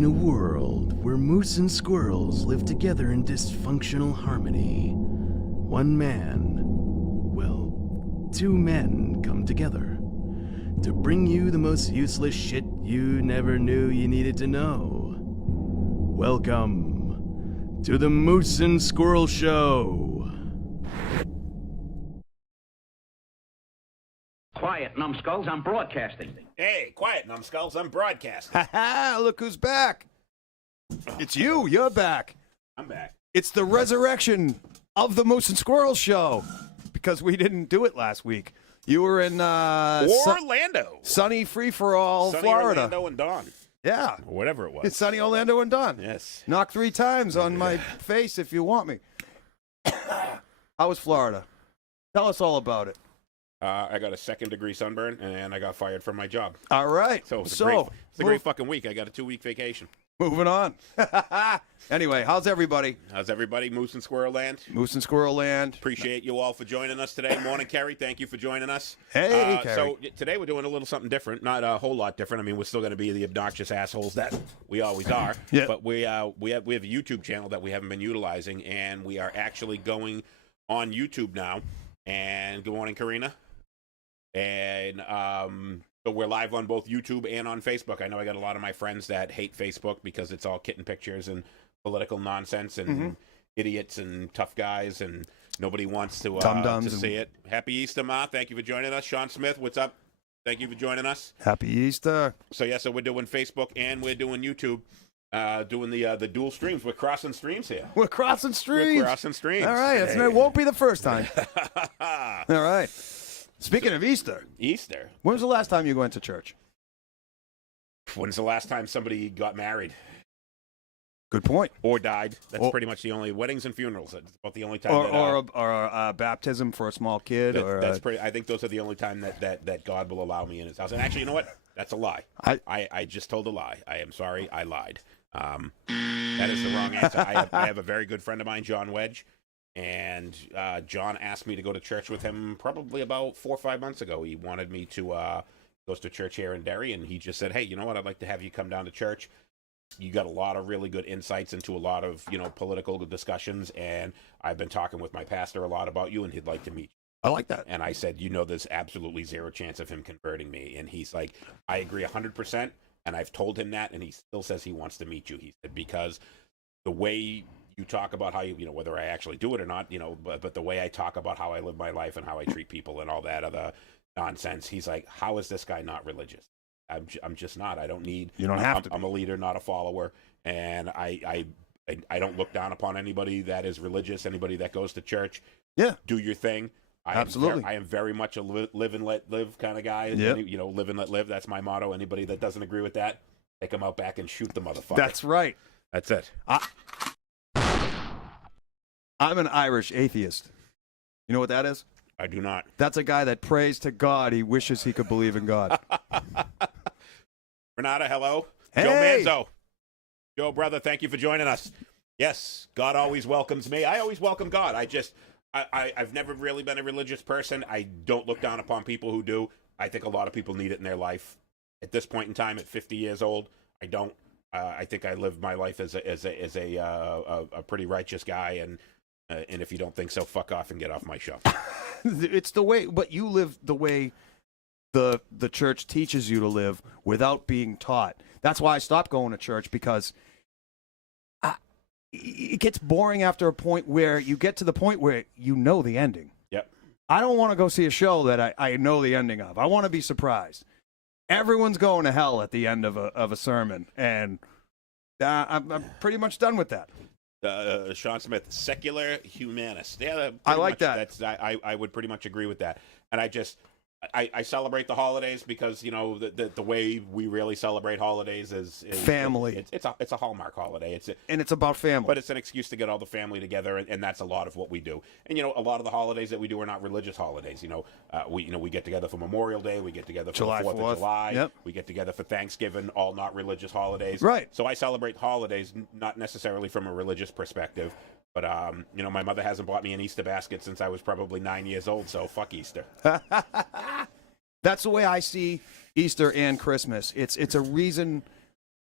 In a world where moose and squirrels live together in dysfunctional harmony, one man, well, two men come together to bring you the most useless shit you never knew you needed to know. Welcome to the Moose and Squirrel Show. Quiet, numbskulls, I'm broadcasting. Hey, quiet, numbskulls, I'm broadcasting. Ha ha! Look who's back. It's you. You're back. I'm back. It's the resurrection of the Moose and Squirrel Show because we didn't do it last week. You were in Orlando. sunny free-for-all, Sunny Florida. Orlando and Dawn. Yeah. Or whatever it was. It's sunny Orlando and done. Yes. Knock 3 times on my face if you want me. How was Florida? Tell us all about it. I got a 2nd-degree sunburn, and I got fired from my job. All right. So it's a great fucking week. I got a 2-week vacation. Moving on. Anyway, how's everybody? How's everybody? Moose and Squirrel Land? Moose and Squirrel Land. Appreciate you all for joining us today. Morning, Kerry. Thank you for joining us. Hey, Kerry. So today we're doing a little something different. Not a whole lot different. I mean, we're still going to be the obnoxious assholes that we always are. Yeah. But we have a YouTube channel that we haven't been utilizing, and we are actually going on YouTube now. And good morning, Karina. And so we're live on both YouTube and on Facebook. I know I got a lot of my friends that hate Facebook because it's all kitten pictures and political nonsense and idiots and tough guys, and nobody wants to see it. Happy Easter, Ma. Thank you for joining us. Sean Smith, what's up? Thank you for joining us. Happy Easter. So so we're doing Facebook and we're doing YouTube, doing the dual streams. We're crossing streams here. We're crossing streams. We're crossing streams. All right. Hey. It won't be the first time. All right. Speaking of Easter. Easter. When was the last time you went to church? When's the last time somebody got married? Good point. Or died. That's pretty much the only weddings and funerals. That's about the only time. Or a baptism for a small kid. That's pretty. I think those are the only time that God will allow me in His house. And actually, you know what? That's a lie. I just told a lie. I am sorry. I lied. That is the wrong answer. I have a very good friend of mine, John Wedge, and John asked me to go to church with him probably about 4 or 5 months ago. He wanted me to go to church here in Derry, and he just said, "Hey, you know what? I'd like to have you come down to church. You got a lot of really good insights into a lot of, political discussions, and I've been talking with my pastor a lot about you, and he'd like to meet you." I like that. And I said, there's absolutely zero chance of him converting me. And he's like, I agree 100%, and I've told him that, and he still says he wants to meet you. He said, because the way you talk about how you whether I actually do it or not, but the way I talk about how I live my life and how I treat people and all that other nonsense, he's like, how is this guy not religious? I'm just not. I don't need. You don't have to. I'm a leader, not a follower, and I don't look down upon anybody that is religious, anybody that goes to church. Yeah, do your thing. Absolutely. I am very much a live and let live kind of guy. Yep. Live and let live. That's my motto. Anybody that doesn't agree with that, take them out back and shoot the motherfucker. That's right. That's it. I'm an Irish atheist. You know what that is? I do not. That's a guy that prays to God. He wishes he could believe in God. Renata, hello. Hey. Joe Manzo. Joe, brother, thank you for joining us. Yes, God always welcomes me. I always welcome God. I've never really been a religious person. I don't look down upon people who do. I think a lot of people need it in their life. At this point in time, at 50 years old, I don't. I think I live my life as a pretty righteous guy, and if you don't think so, fuck off and get off my show. It's the way, but you live the way the church teaches you to live without being taught. That's why I stopped going to church, because it gets boring after a point where you get to the point where you know the ending. Yep. I don't want to go see a show that I know the ending of. I want to be surprised. Everyone's going to hell at the end of a sermon, and I'm pretty much done with that. Sean Smith, secular humanist. Yeah, I like that. I would pretty much agree with that. And I celebrate the holidays because the way we really celebrate holidays is family. It's a Hallmark holiday. It's about family, but it's an excuse to get all the family together, and that's a lot of what we do. And a lot of the holidays that we do are not religious holidays. We get together for Memorial Day, we get together for the 4th of July, yep. We get together for Thanksgiving, all not religious holidays. Right. So I celebrate holidays not necessarily from a religious perspective. But, my mother hasn't bought me an Easter basket since I was probably 9 years old, so fuck Easter. That's the way I see Easter and Christmas. It's a reason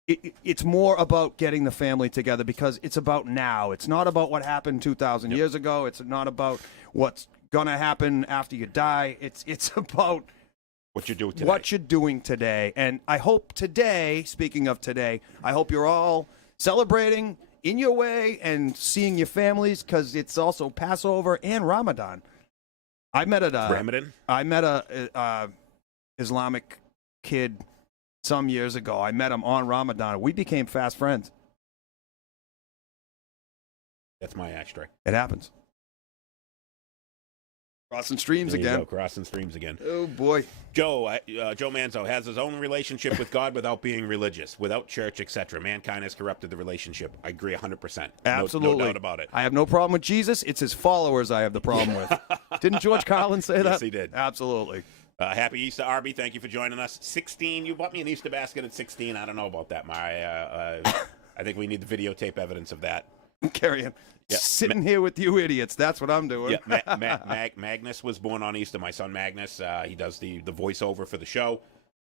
it's more about getting the family together because it's about now. It's not about what happened 2,000 years ago. It's not about what's gonna happen after you die. It's about what you do today. What you're doing today. And I hope today, speaking of today, I hope you're all celebrating in your way and seeing your families because it's also Passover and Ramadan. I met a Islamic kid some years ago. I met him on Ramadan. We became fast friends. That's my ashtray. It happens. Crossing streams again. Crossing streams again. Oh, boy. Joe Manzo has his own relationship with God without being religious, without church, etc. Mankind has corrupted the relationship. I agree 100%. Absolutely. No doubt about it. I have no problem with Jesus. It's his followers I have the problem with. Didn't George Carlin say that? Yes, he did. Absolutely. Happy Easter, Arby. Thank you for joining us. 16. You bought me an Easter basket at 16. I don't know about that. I think we need the videotape evidence of that. Carrying. Yeah. Sitting here with you idiots. That's what I'm doing. Yeah, Magnus was born on Easter. My son Magnus, he does the voiceover for the show,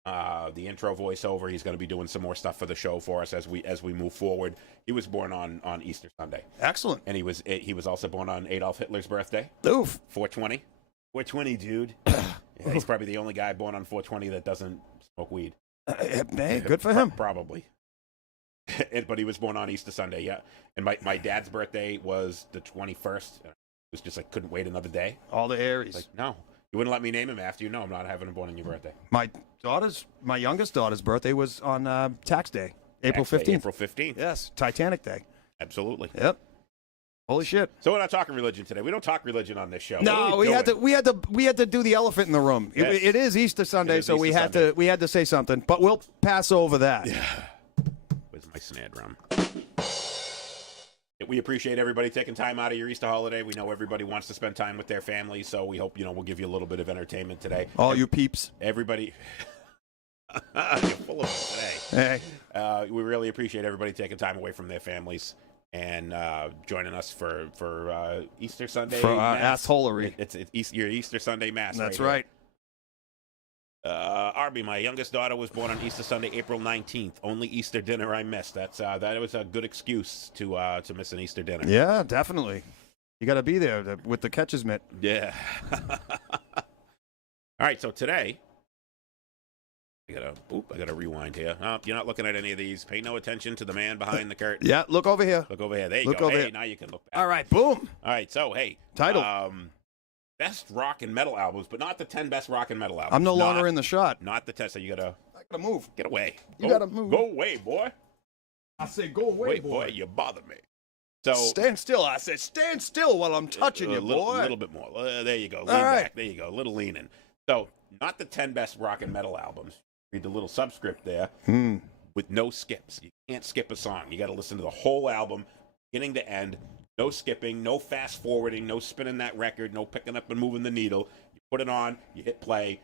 the intro voiceover. He's going to be doing some more stuff for the show for us as we move forward. He was born on Easter Sunday. Excellent. And he was also born on Adolf Hitler's birthday. Oof. 420. 420, dude. Yeah, he's probably the only guy born on 420 that doesn't smoke weed. Hey, good for him. Probably. But he was born on Easter Sunday, yeah. And my dad's birthday was the 21st. It was just like, couldn't wait another day. All the Aries. Like, no. You wouldn't let me name him after you. No, I'm not having him born on your birthday. My youngest daughter's birthday was on tax day, April 15th. April 15th. Yes, Titanic Day. Absolutely. Yep. Holy shit. So we're not talking religion today. We don't talk religion on this show. No, we had to do the elephant in the room. Yes. It is Easter Sunday, so we had to say something, but we'll pass over that. Yeah. Where's my snare drum? We appreciate everybody taking time out of your Easter holiday. We know everybody wants to spend time with their family, so we hope we'll give you a little bit of entertainment today. All you peeps. Everybody. You're full of them today. Hey. We really appreciate everybody taking time away from their families and joining us for Easter Sunday for Mass. Assholery. It's your Easter Sunday Mass. That's right. Arby, my youngest daughter was born on Easter Sunday, April 19th. Only Easter dinner I missed. That was a good excuse to miss an Easter dinner. Yeah, definitely. You got to be there with the catcher's mitt. Yeah. All right, so today I gotta rewind here. Oh, you're not looking at any of these. Pay no attention to the man behind the curtain. Yeah, look over here. Look over here. There you go. Hey, now you can look back. All right, boom. All right, so hey, title. Best rock and metal albums, but not the 10 best rock and metal albums. I'm no longer in the shot. Not the 10. So you gotta. I gotta move. Get away. You gotta move. Go away, boy. I say go away, boy. You bother me. So stand still. I said stand still while I'm touching you, boy. A little bit more. There you go. Lean right. back. There you go. A little leaning. So not the 10 best rock and metal albums. Read the little subscript there with no skips. You can't skip a song. You got to listen to the whole album, beginning to end. No skipping, no fast forwarding, no spinning that record, no picking up and moving the needle. You put it on, you hit play,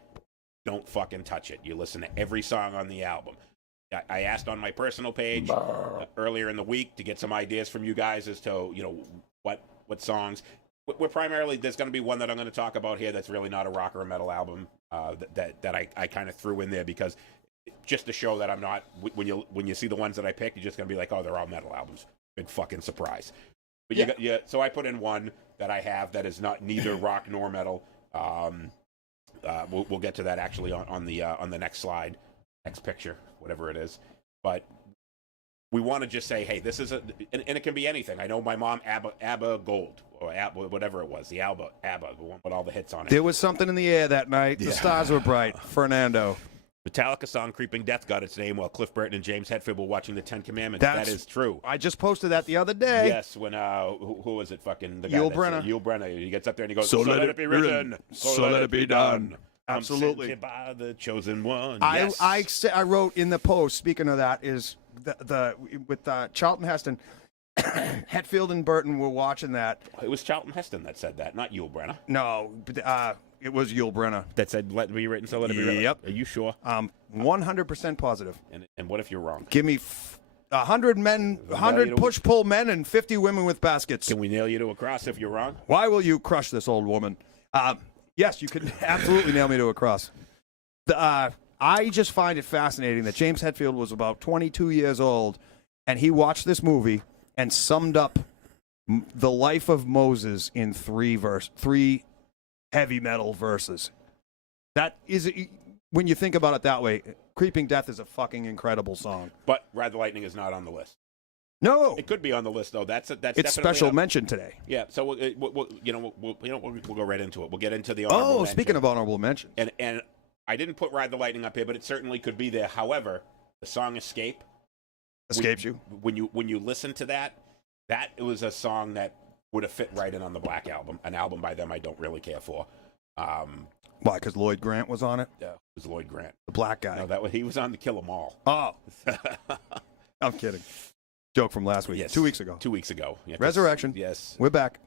don't fucking touch it. You listen to every song on the album. I asked on my personal page earlier in the week to get some ideas from you guys as to what songs. We're primarily, there's going to be one that I'm going to talk about here that's really not a rock or a metal album that I kind of threw in there because just to show that I'm not, when you see the ones that I picked, you're just going to be like, oh, they're all metal albums. Big fucking surprise. But so I put in one that I have that is neither rock nor metal. We'll get to that actually on the next slide, next picture, whatever it is. But we want to just say, hey, this is and it can be anything. I know my mom, ABBA Gold, or ABBA, whatever it was, the ABBA, the one with all the hits on it. There was something in the air that night. The stars were bright. Fernando. Metallica song Creeping Death got its name while Cliff Burton and James Hetfield were watching the Ten Commandments. That is true. I just posted that the other day. Yes, when, who was it? Fucking the guy. Yul Brynner. Yul Brynner. He gets up there and he goes, so let it be written. So let it be done. Absolutely. I'm sent by the chosen one. I wrote in the post, speaking of that, is with Charlton Heston, Hetfield and Burton were watching that. It was Charlton Heston that said that, not Yul Brynner. No, it was Yul Brynner. That said, let it be written, so let it be written. Yep. Are you sure? 100% positive. And what if you're wrong? Give me 100 men, 100 push-pull men, and 50 women with baskets. Can we nail you to a cross if you're wrong? Why will you crush this old woman? Yes, you could absolutely nail me to a cross. I just find it fascinating that James Hetfield was about 22 years old, and he watched this movie and summed up the life of Moses in three heavy metal verses. That is, when you think about it that way, Creeping Death is a fucking incredible song. But Ride the Lightning is not on the list. No, It could be on the list though. That's it's definitely special up. mention today. Yeah, so we'll go right into it. We'll get into the honorable mention. Speaking of honorable mentions, and I didn't put Ride the Lightning up here, but it certainly could be there. However, the song Escape escapes you. when you listen to that it was a song that would have fit right in on the Black Album, an album by them I don't really care for. Why? Because Lloyd Grant was on it. Yeah, it was Lloyd Grant, The black guy. No, he was on the Kill 'Em All. Oh, I'm kidding. Joke from last week. Yes. 2 weeks ago. 2 weeks ago. Yeah, Resurrection. Yes. We're back.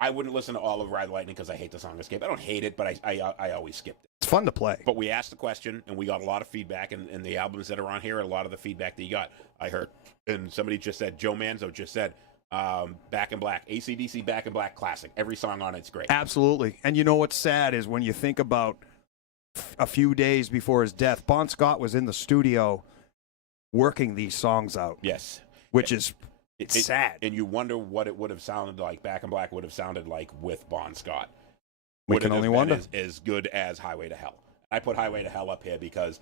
I wouldn't listen to all of Ride the Lightning because I hate the song Escape. I don't hate it, but I always skipped it. It's fun to play. But we asked the question, and we got a lot of feedback, and the albums that are on here, a lot of the feedback that you got, I heard. And somebody just said, Joe Manzo just said, Back in Black, AC/DC Back in Black classic. Every song on it's great. Absolutely. And you know what's sad is when you think about a few days before his death, Bon Scott was in the studio working these songs out. Yes. Which is sad. And you wonder what it would have sounded like, Back in Black would have sounded like with Bon Scott. We Would can it only have been wonder. as good as Highway to Hell. I put Highway to Hell up here because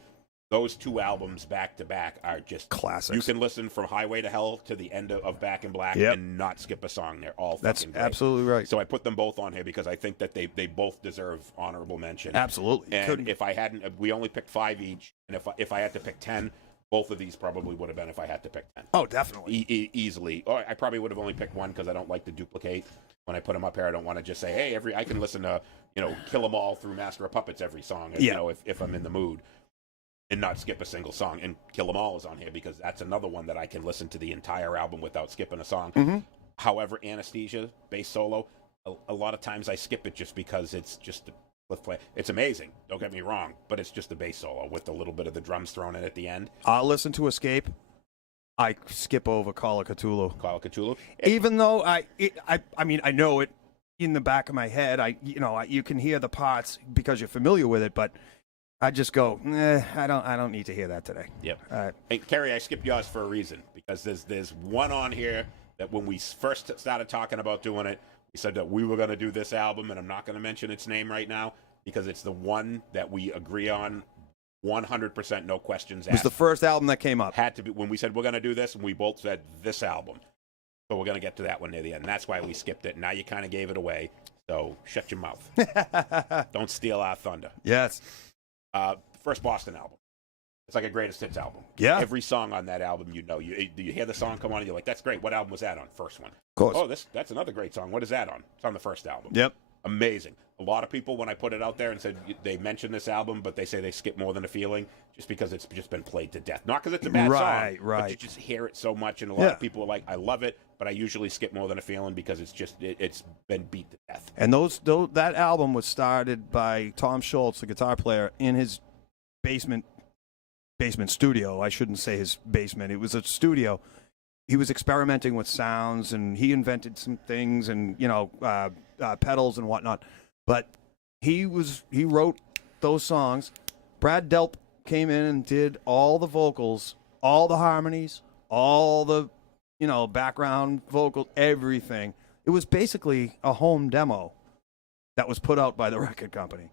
those two albums back to back are just classics. You can listen from Highway to Hell to the end of Back in Black and not skip a song. They're all That's fucking great. absolutely right. So I put them both on here because I think that they both deserve honorable mention. Absolutely. And if I hadn't, we only picked 5 each, and if I had to pick 10, both of these probably would have been if I had to pick 10. Oh, definitely. Easily. Or I probably would have only picked one because I don't like to duplicate. When I put them up here, I don't want to just say, hey, I can listen to, Kill 'Em All through Master of Puppets every song, if I'm in the mood, and not skip a single song. And Kill 'Em All is on here because that's another one that I can listen to the entire album without skipping a song. Mm-hmm. However, Anesthesia, bass solo, a lot of times I skip it just because it's just let's play. It's amazing, don't get me wrong, but it's just a bass solo with a little bit of the drums thrown in at the end. I'll listen to Escape. I skip over Call of Cthulhu. Call of Cthulhu. Even though I mean, I know it in the back of my head. You can hear the parts because you're familiar with it, but I just go, I don't need to hear that today. Yep. Hey, Kerry, I skipped yours for a reason because there's one on here that when we first started talking about doing it, we said that we were going to do this album, and I'm not going to mention its name right now because it's the one that we agree on 100%, no questions asked. It was the first album that came up. Had to be when we said we're going to do this, and we both said this album. So we're going to get to that one near the end. And that's why we skipped it. Now you kind of gave it away, so shut your mouth. Don't steal our thunder. Yes. First Boston album. It's like a greatest hits album. Yeah. Every song on that album, you hear the song come on, and you're like, that's great. What album was that on? First one. Of course. Oh, that's another great song. What is that on? It's on the first album. Yep. Amazing. A lot of people, when I put it out there and said they mentioned this album, but they say they skip More Than a Feeling just because it's just been played to death. Not because it's a bad song, but you just hear it so much, and a lot of people are like, I love it, but I usually skip More Than a Feeling because it's been beat to death. And that album was started by Tom Schultz, the guitar player, in his basement studio. I shouldn't say his basement. It was a studio. He was experimenting with sounds, and he invented some things, and pedals and whatnot. But he wrote those songs. Brad Delp came in and did all the vocals, all the harmonies, all the background vocal, everything. It was basically a home demo that was put out by the record company.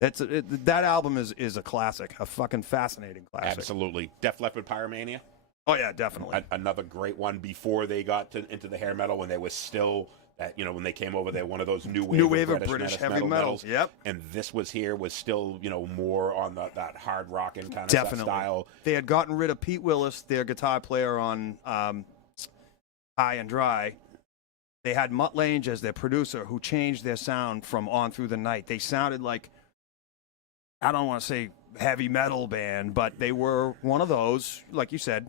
That album is a classic, a fucking fascinating classic. Absolutely. Def Leppard Pyromania. Oh yeah, definitely. Another great one before they got into the hair metal, when they was still that when they came over, they're one of those new wave of British heavy metals. Yep. And this was still more on that hard rocking kind of Definitely. style. They had gotten rid of Pete Willis, their guitar player on High and Dry. They had Mutt Lange as their producer, who changed their sound from On Through the Night. They sounded like, I don't want to say heavy metal band, but they were one of those, like you said,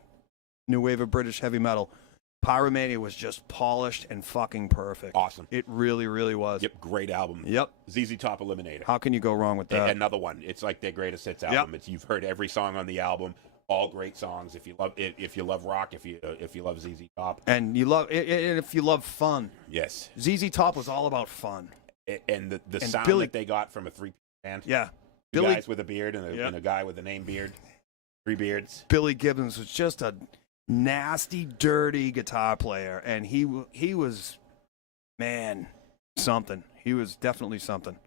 new wave of British heavy metal. Pyromania was just polished and fucking perfect. Awesome. It really, really was. Yep, great album. Yep. ZZ Top Eliminator. How can you go wrong with that? Another one. It's like their greatest hits album. Yep. You've heard every song on the album. All great songs. If you love rock, if you love ZZ Top, and if you love fun. Yes. ZZ Top was all about fun. And the sound Billy, that they got from a 3 band. Yeah. Two Billy guys with a beard and a guy with a name beard. 3 beards. Billy Gibbons was just a nasty, dirty guitar player, and he was, man, something. He was definitely something.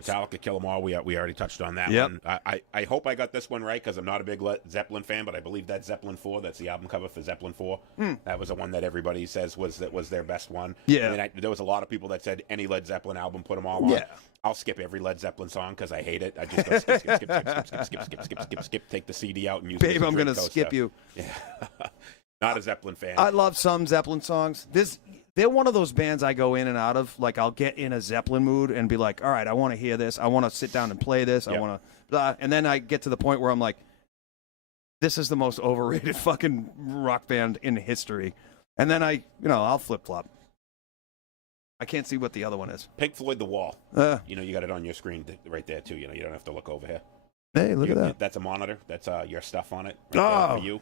Metallica, Kill 'Em All. We already touched on that Yep. one. I hope I got this one right because I'm not a big Led Zeppelin fan, but I believe that's Zeppelin 4. That's the album cover for Zeppelin 4. That was the one that everybody says was their best one. Yeah. I mean, there was a lot of people that said any Led Zeppelin album, put them all on. Yeah. I'll skip every Led Zeppelin song because I hate it. I just go skip, take the CD out and use it. Babe, I'm going to skip you. Yeah. Not a Zeppelin fan. I love some Zeppelin songs. They're one of those bands I go in and out of. Like, I'll get in a Zeppelin mood and be like, all right, I want to hear this. I want to sit down and play this. Yep. I want to, and then I get to the point where I'm like, this is the most overrated fucking rock band in history. And then I'll flip flop. I can't see what the other one is. Pink Floyd, The Wall. You got it on your screen right there too. You don't have to look over here. Hey, look at that. That's a monitor. That's your stuff on it. Right there for you.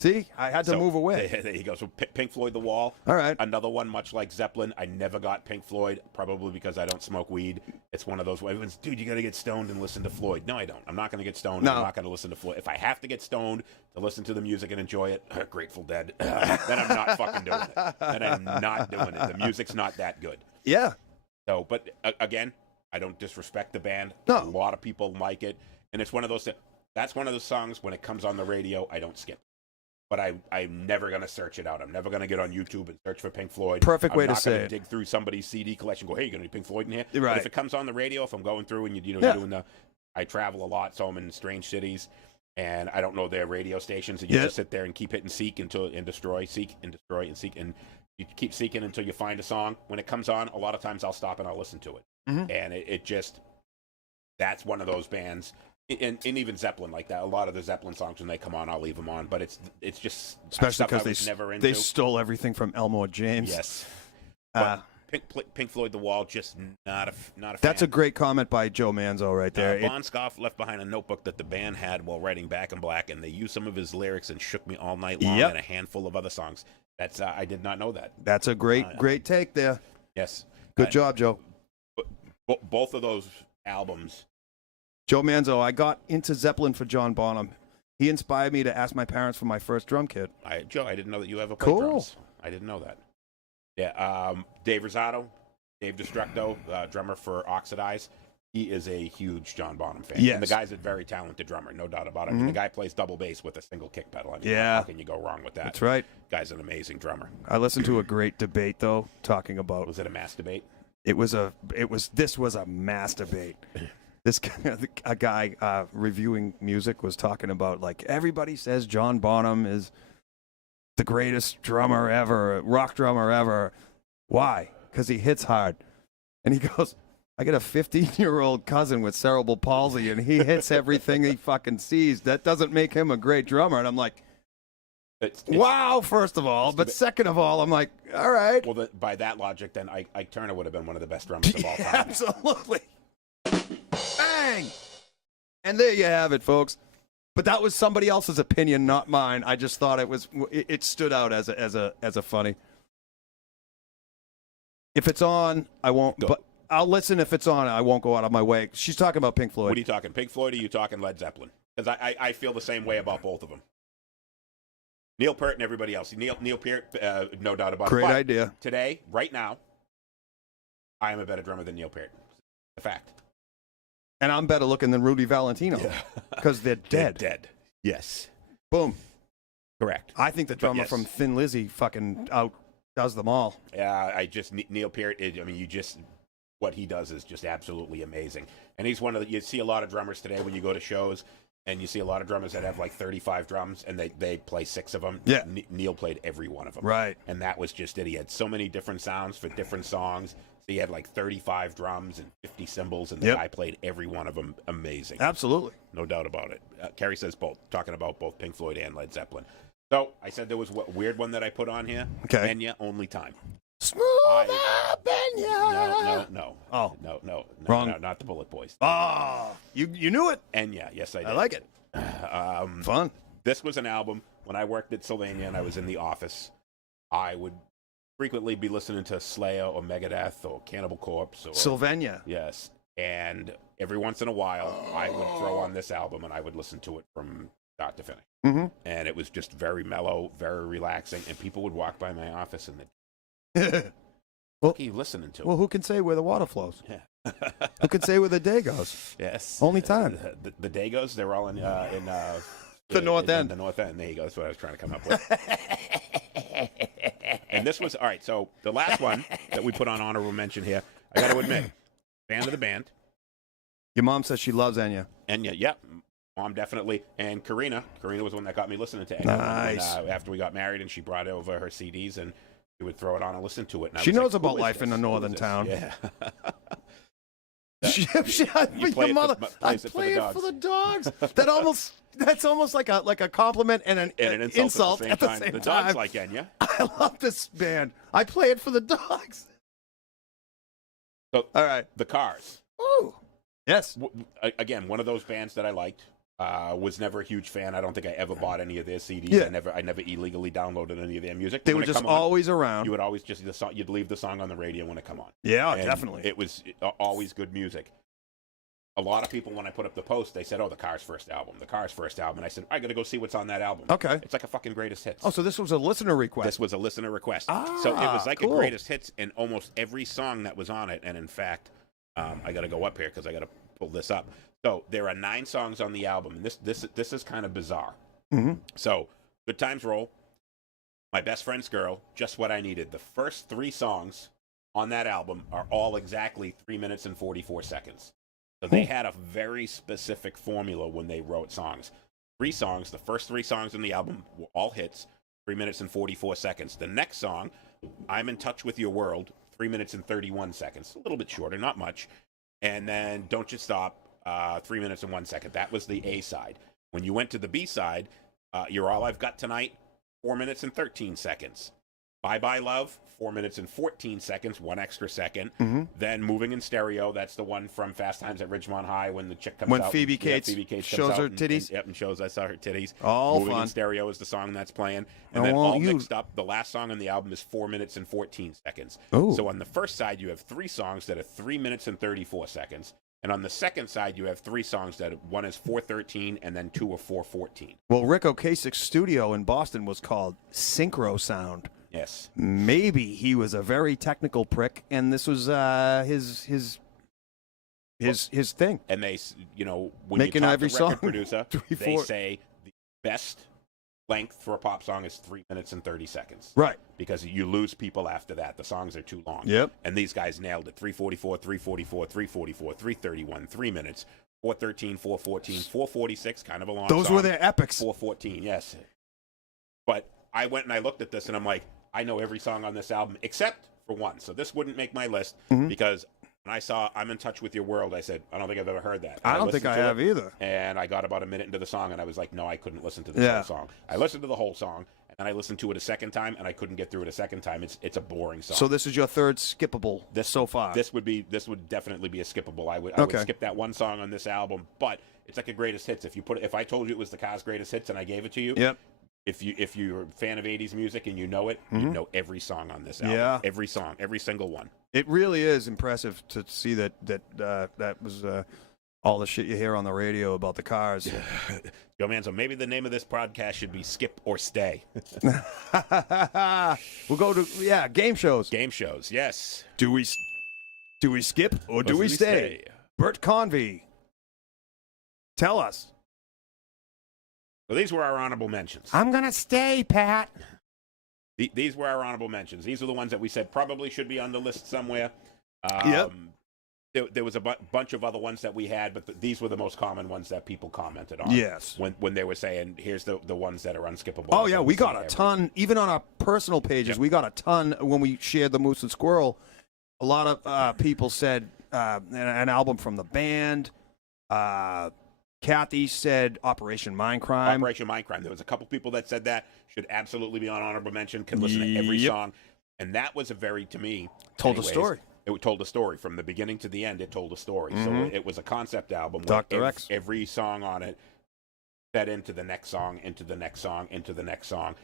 See, I had to move away. There you go. So Pink Floyd, The Wall. All right. Another one, much like Zeppelin. I never got Pink Floyd, probably because I don't smoke weed. It's one of those ones, dude, you got to get stoned and listen to Floyd. No, I don't. I'm not going to get stoned. No. I'm not going to listen to Floyd. If I have to get stoned to listen to the music and enjoy it, Grateful Dead, then I'm not fucking doing it. Then I'm not doing it. The music's not that good. Yeah. So, but again, I don't disrespect the band. No. A lot of people like it. And it's one of those things. That's one of those songs, when it comes on the radio, I don't skip. But I'm never going to search it out. I'm never going to get on YouTube and search for Pink Floyd. Perfect way to say I'm not going it. to dig through somebody's CD collection and go, hey, you going to do Pink Floyd in here? Right. But if it comes on the radio, if I'm going through and you're doing I travel a lot, so I'm in strange cities, and I don't know their radio stations, and you just sit there and keep hitting seek and destroy, seek and destroy and seek, and you keep seeking until you find a song. When it comes on, a lot of times I'll stop and I'll listen to it. Mm-hmm. And it just, that's one of those bands. And even Zeppelin like that. A lot of the Zeppelin songs, when they come on, I'll leave them on. But it's just especially because they stole everything from Elmore James. Yes. Pink Floyd, The Wall, just not a fan. That's a great comment by Joe Manzo right there. Bon Scott left behind a notebook that the band had while writing Back in Black, and they used some of his lyrics and Shook Me All Night Long and a handful of other songs. That's I did not know that. That's a great take there. Yes. Good job, Joe. Both of those albums. Joe Manzo, I got into Zeppelin for John Bonham. He inspired me to ask my parents for my first drum kit. Joe, I didn't know that you ever played drums. I didn't know that. Yeah, Dave Rosado, Dave Destructo, drummer for Oxidize. He is a huge John Bonham fan. Yes. And the guy's a very talented drummer, no doubt about it. I mean, the guy plays double bass with a single kick pedal. I mean, how can you go wrong with that? That's right. Guy's an amazing drummer. I listened to a great debate, though, talking about... Was it a mass debate? This was a mass debate. This guy, a guy reviewing music was talking about, like, everybody says John Bonham is the greatest drummer ever, rock drummer ever. Why? Because he hits hard. And he goes, I got a 15-year-old cousin with cerebral palsy, and he hits everything he fucking sees. That doesn't make him a great drummer. And I'm like, wow, first of all. But second of all, I'm like, all right. Well, by that logic, then Ike Turner would have been one of the best drummers of all time. Absolutely. Bang! And there you have it, folks. But that was somebody else's opinion, not mine. I just thought it stood out as a funny. If it's on, I won't. But I'll listen if it's on. I won't go out of my way. She's talking about Pink Floyd. What are you talking, Pink Floyd, or are you talking Led Zeppelin? Because I feel the same way about both of them. Neil Peart and everybody else. Neil Peart, no doubt about it. Great But idea. Today, right now, I am a better drummer than Neil Peart. A fact. And I'm better looking than Rudy Valentino because they're dead. They're dead. Yes. Boom. Correct. I think the drummer from Thin Lizzy fucking outdoes them all. Yeah, Neil Peart, what he does is just absolutely amazing. And he's you see a lot of drummers today when you go to shows, and you see a lot of drummers that have like 35 drums, and they play 6 of them. Yeah. Neil played every one of them. Right. And that was just it. He had so many different sounds for different songs. So he had like 35 drums and 50 cymbals, and the guy played every one of them amazing. Absolutely. No doubt about it. Kerry says both, talking about both Pink Floyd and Led Zeppelin. So I said there was a weird one that I put on here. Okay. Enya, Only Time. Smooth up Enya. No. Oh. No. Wrong. No, not the Bullet Boys. Oh, you knew it. Enya, yes I did. I like it. Fun. This was an album, when I worked at Sylvania and I was in the office, I would frequently be listening to Slayer or Megadeth or Cannibal Corpse. Or, Sylvania. Yes. And every once in a while, I would throw on this album and I would listen to it from start to finish. Mm-hmm. And it was just very mellow, very relaxing. And people would walk by my office and Well, what are you listening to? Well, who can say where the water flows? Yeah. Who can say where the day goes? Yes. Only time. The Dagos, they're all in The North End. The North End. There you go. That's what I was trying to come up with. And this was, all right, so the last one that we put on honorable mention here, I got to admit, fan of the band. Your mom says she loves Enya. Enya, yeah. Mom definitely. And Karina was the one that got me listening to Enya. Nice. After we got married, and she brought over her CDs, and we would throw it on and listen to it. And She knows like, about life in a northern town. Yeah. Your mother, I play it for the dogs. That's almost like a compliment and an insult at the same time. The dogs like Enya. I love this band. I play it for the dogs. So, all right, the Cars. Ooh, yes. Again, one of those bands that I liked. Was never a huge fan. I don't think I ever bought any of their CDs. Yeah. I never illegally downloaded any of their music. They were just always around. You would always you'd leave the song on the radio when it come on. Yeah, and definitely. It was always good music. A lot of people, when I put up the post, they said, "Oh, the Cars' first album." And I said, "I got to go see what's on that album." Okay. It's like a fucking greatest hits. Oh, so this was a listener request. This was a listener request. Ah, so it was like cool. a greatest hits, and almost every song that was on it. And in fact, I got to go up here because I got to pull this up. So there are 9 songs on the album, and this is kind of bizarre. Mm-hmm. So Good Times Roll, My Best Friend's Girl, Just What I Needed. The first 3 songs on that album are all exactly 3 minutes and 44 seconds. So they had a very specific formula when they wrote songs. 3 songs, the first 3 songs on the album were all hits, 3 minutes and 44 seconds. The next song, I'm in Touch with Your World, 3 minutes and 31 seconds. A little bit shorter, not much. And then Don't You Stop, 3 minutes and 1 second. That was the A side. When you went to the B side, You're All I've Got Tonight, 4 minutes and 13 seconds. Bye Bye Love, 4 minutes and 14 seconds, 1 extra second. Mm-hmm. Then Moving in Stereo, that's the one from Fast Times at Ridgemont High when the chick comes when out. Phoebe Cates shows her titties. And shows I saw her titties. All Moving fun. in Stereo is the song that's playing. And then all mixed up, the last song on the album is 4 minutes and 14 seconds. Ooh. So on the first side, you have 3 songs that are 3 minutes and 34 seconds. And on the second side, you have 3 songs that one is 4:13 and then 2 are 4:14. Well, Rick Ocasek's studio in Boston was called Synchro Sound. Yes. Maybe he was a very technical prick, and this was his thing. And they, when Making you talk every to record song producer, 3, they 4. say the best length for a pop song is 3 minutes and 30 seconds. Right. Because you lose people after that. The songs are too long. Yep. And these guys nailed it. 3:44, 3:44, 3:44, 3:31, 3 minutes, 4:13, 4:14, 4:46, kind of a long Those song. were their epics. 4:14, yes. But I went and I looked at this and I'm like, I know every song on this album except for one. So this wouldn't make my list because when I saw I'm in Touch with Your World, I said, I don't think I've ever heard that. I don't think I have either. And I got about a minute into the song and I was like, no, I couldn't listen to this whole song. I listened to the whole song and then I listened to it a second time and I couldn't get through it a second time. It's a boring song. So this is your third skippable so far. This would definitely be a skippable. I would skip that one song on this album, but it's like a greatest hits. If I told you it was the Cars' greatest hits and I gave it to you, yep. If you're a fan of 80s music and you know it, you know every song on this album. Yeah. Every song, every single one. It really is impressive to see that was all the shit you hear on the radio about the Cars. Yo, man, so maybe the name of this podcast should be Skip or Stay. We'll go to, game shows. Game shows, yes. Do we skip or do we stay? Bert Convey, tell us. So these were our honorable mentions. I'm going to stay, Pat. These were our honorable mentions. These are the ones that we said probably should be on the list somewhere. Yep. There was a bunch of other ones that we had, but these were the most common ones that people commented on. Yes. When they were saying, here's the ones that are unskippable. Oh, yeah, we got a ton. Even on our personal pages, we got a ton when we shared the Moose and Squirrel. A lot of people said an album from the band. Kathy said Operation Mindcrime. Operation Mindcrime. There was a couple people that said that. Should absolutely be on honorable mention. Can listen to every song. And that was to me, told a story. It told a story. From the beginning to the end, it told a story. So it was a concept album. Dr. X. Every song on it fed into the next song, into the next song, into the next song.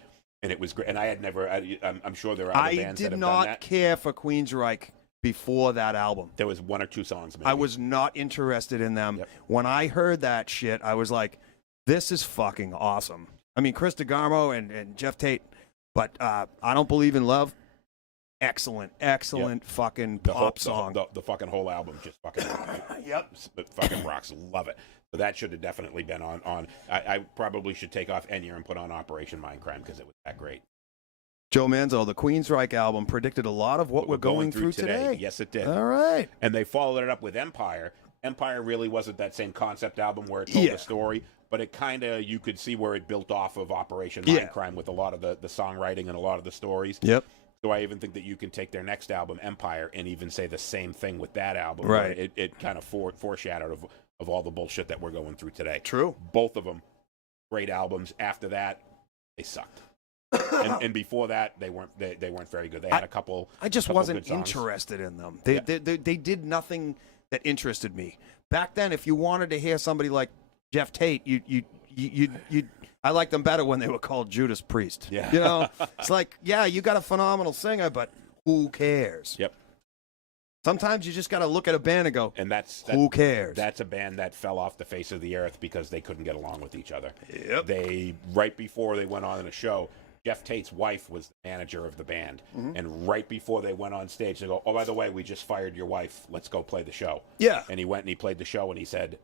And it was great. And I had never, I'm sure there are other bands that have done that. I did not care for Queensryche before that album. There was one or two songs. Maybe. I was not interested in them. Yep. When I heard that shit, I was like, this is fucking awesome. I mean, Chris DeGarmo and Jeff Tate, but I Don't Believe in Love, excellent fucking pop song. The fucking whole album just fucking Yep. It fucking rocks. Love it. So that should have definitely been on. I probably should take off Enya and put on Operation Mindcrime because it was that great. Joe Manzo, the Queensryche album predicted a lot of what we're going through today. Yes, it did. All right. And they followed it up with Empire. Empire really wasn't that same concept album where it told the story, but it kind of, you could see where it built off of Operation Mindcrime with a lot of the songwriting and a lot of the stories. Yep. So I even think that you can take their next album, Empire, and even say the same thing with that album. Right. It kind of foreshadowed of all the bullshit that we're going through today. True. Both of them, great albums. After that, they sucked. and before that, they weren't very good. They had a couple. I just couple wasn't good songs. interested in them. They did nothing that interested me. Back then, if you wanted to hear somebody like Jeff Tate, you I liked them better when they were called Judas Priest. Yeah. You know, it's like, yeah, you got a phenomenal singer, but who cares? Yep. Sometimes you just got to look at a band and go, And who cares? That's a band that fell off the face of the earth because they couldn't get along with each other. Yep. They, right before they went on a show, Jeff Tate's wife was the manager of the band. Mm-hmm. And right before they went on stage, they go, oh, by the way, we just fired your wife. Let's go play the show. Yeah. And he went and he played the show and he said,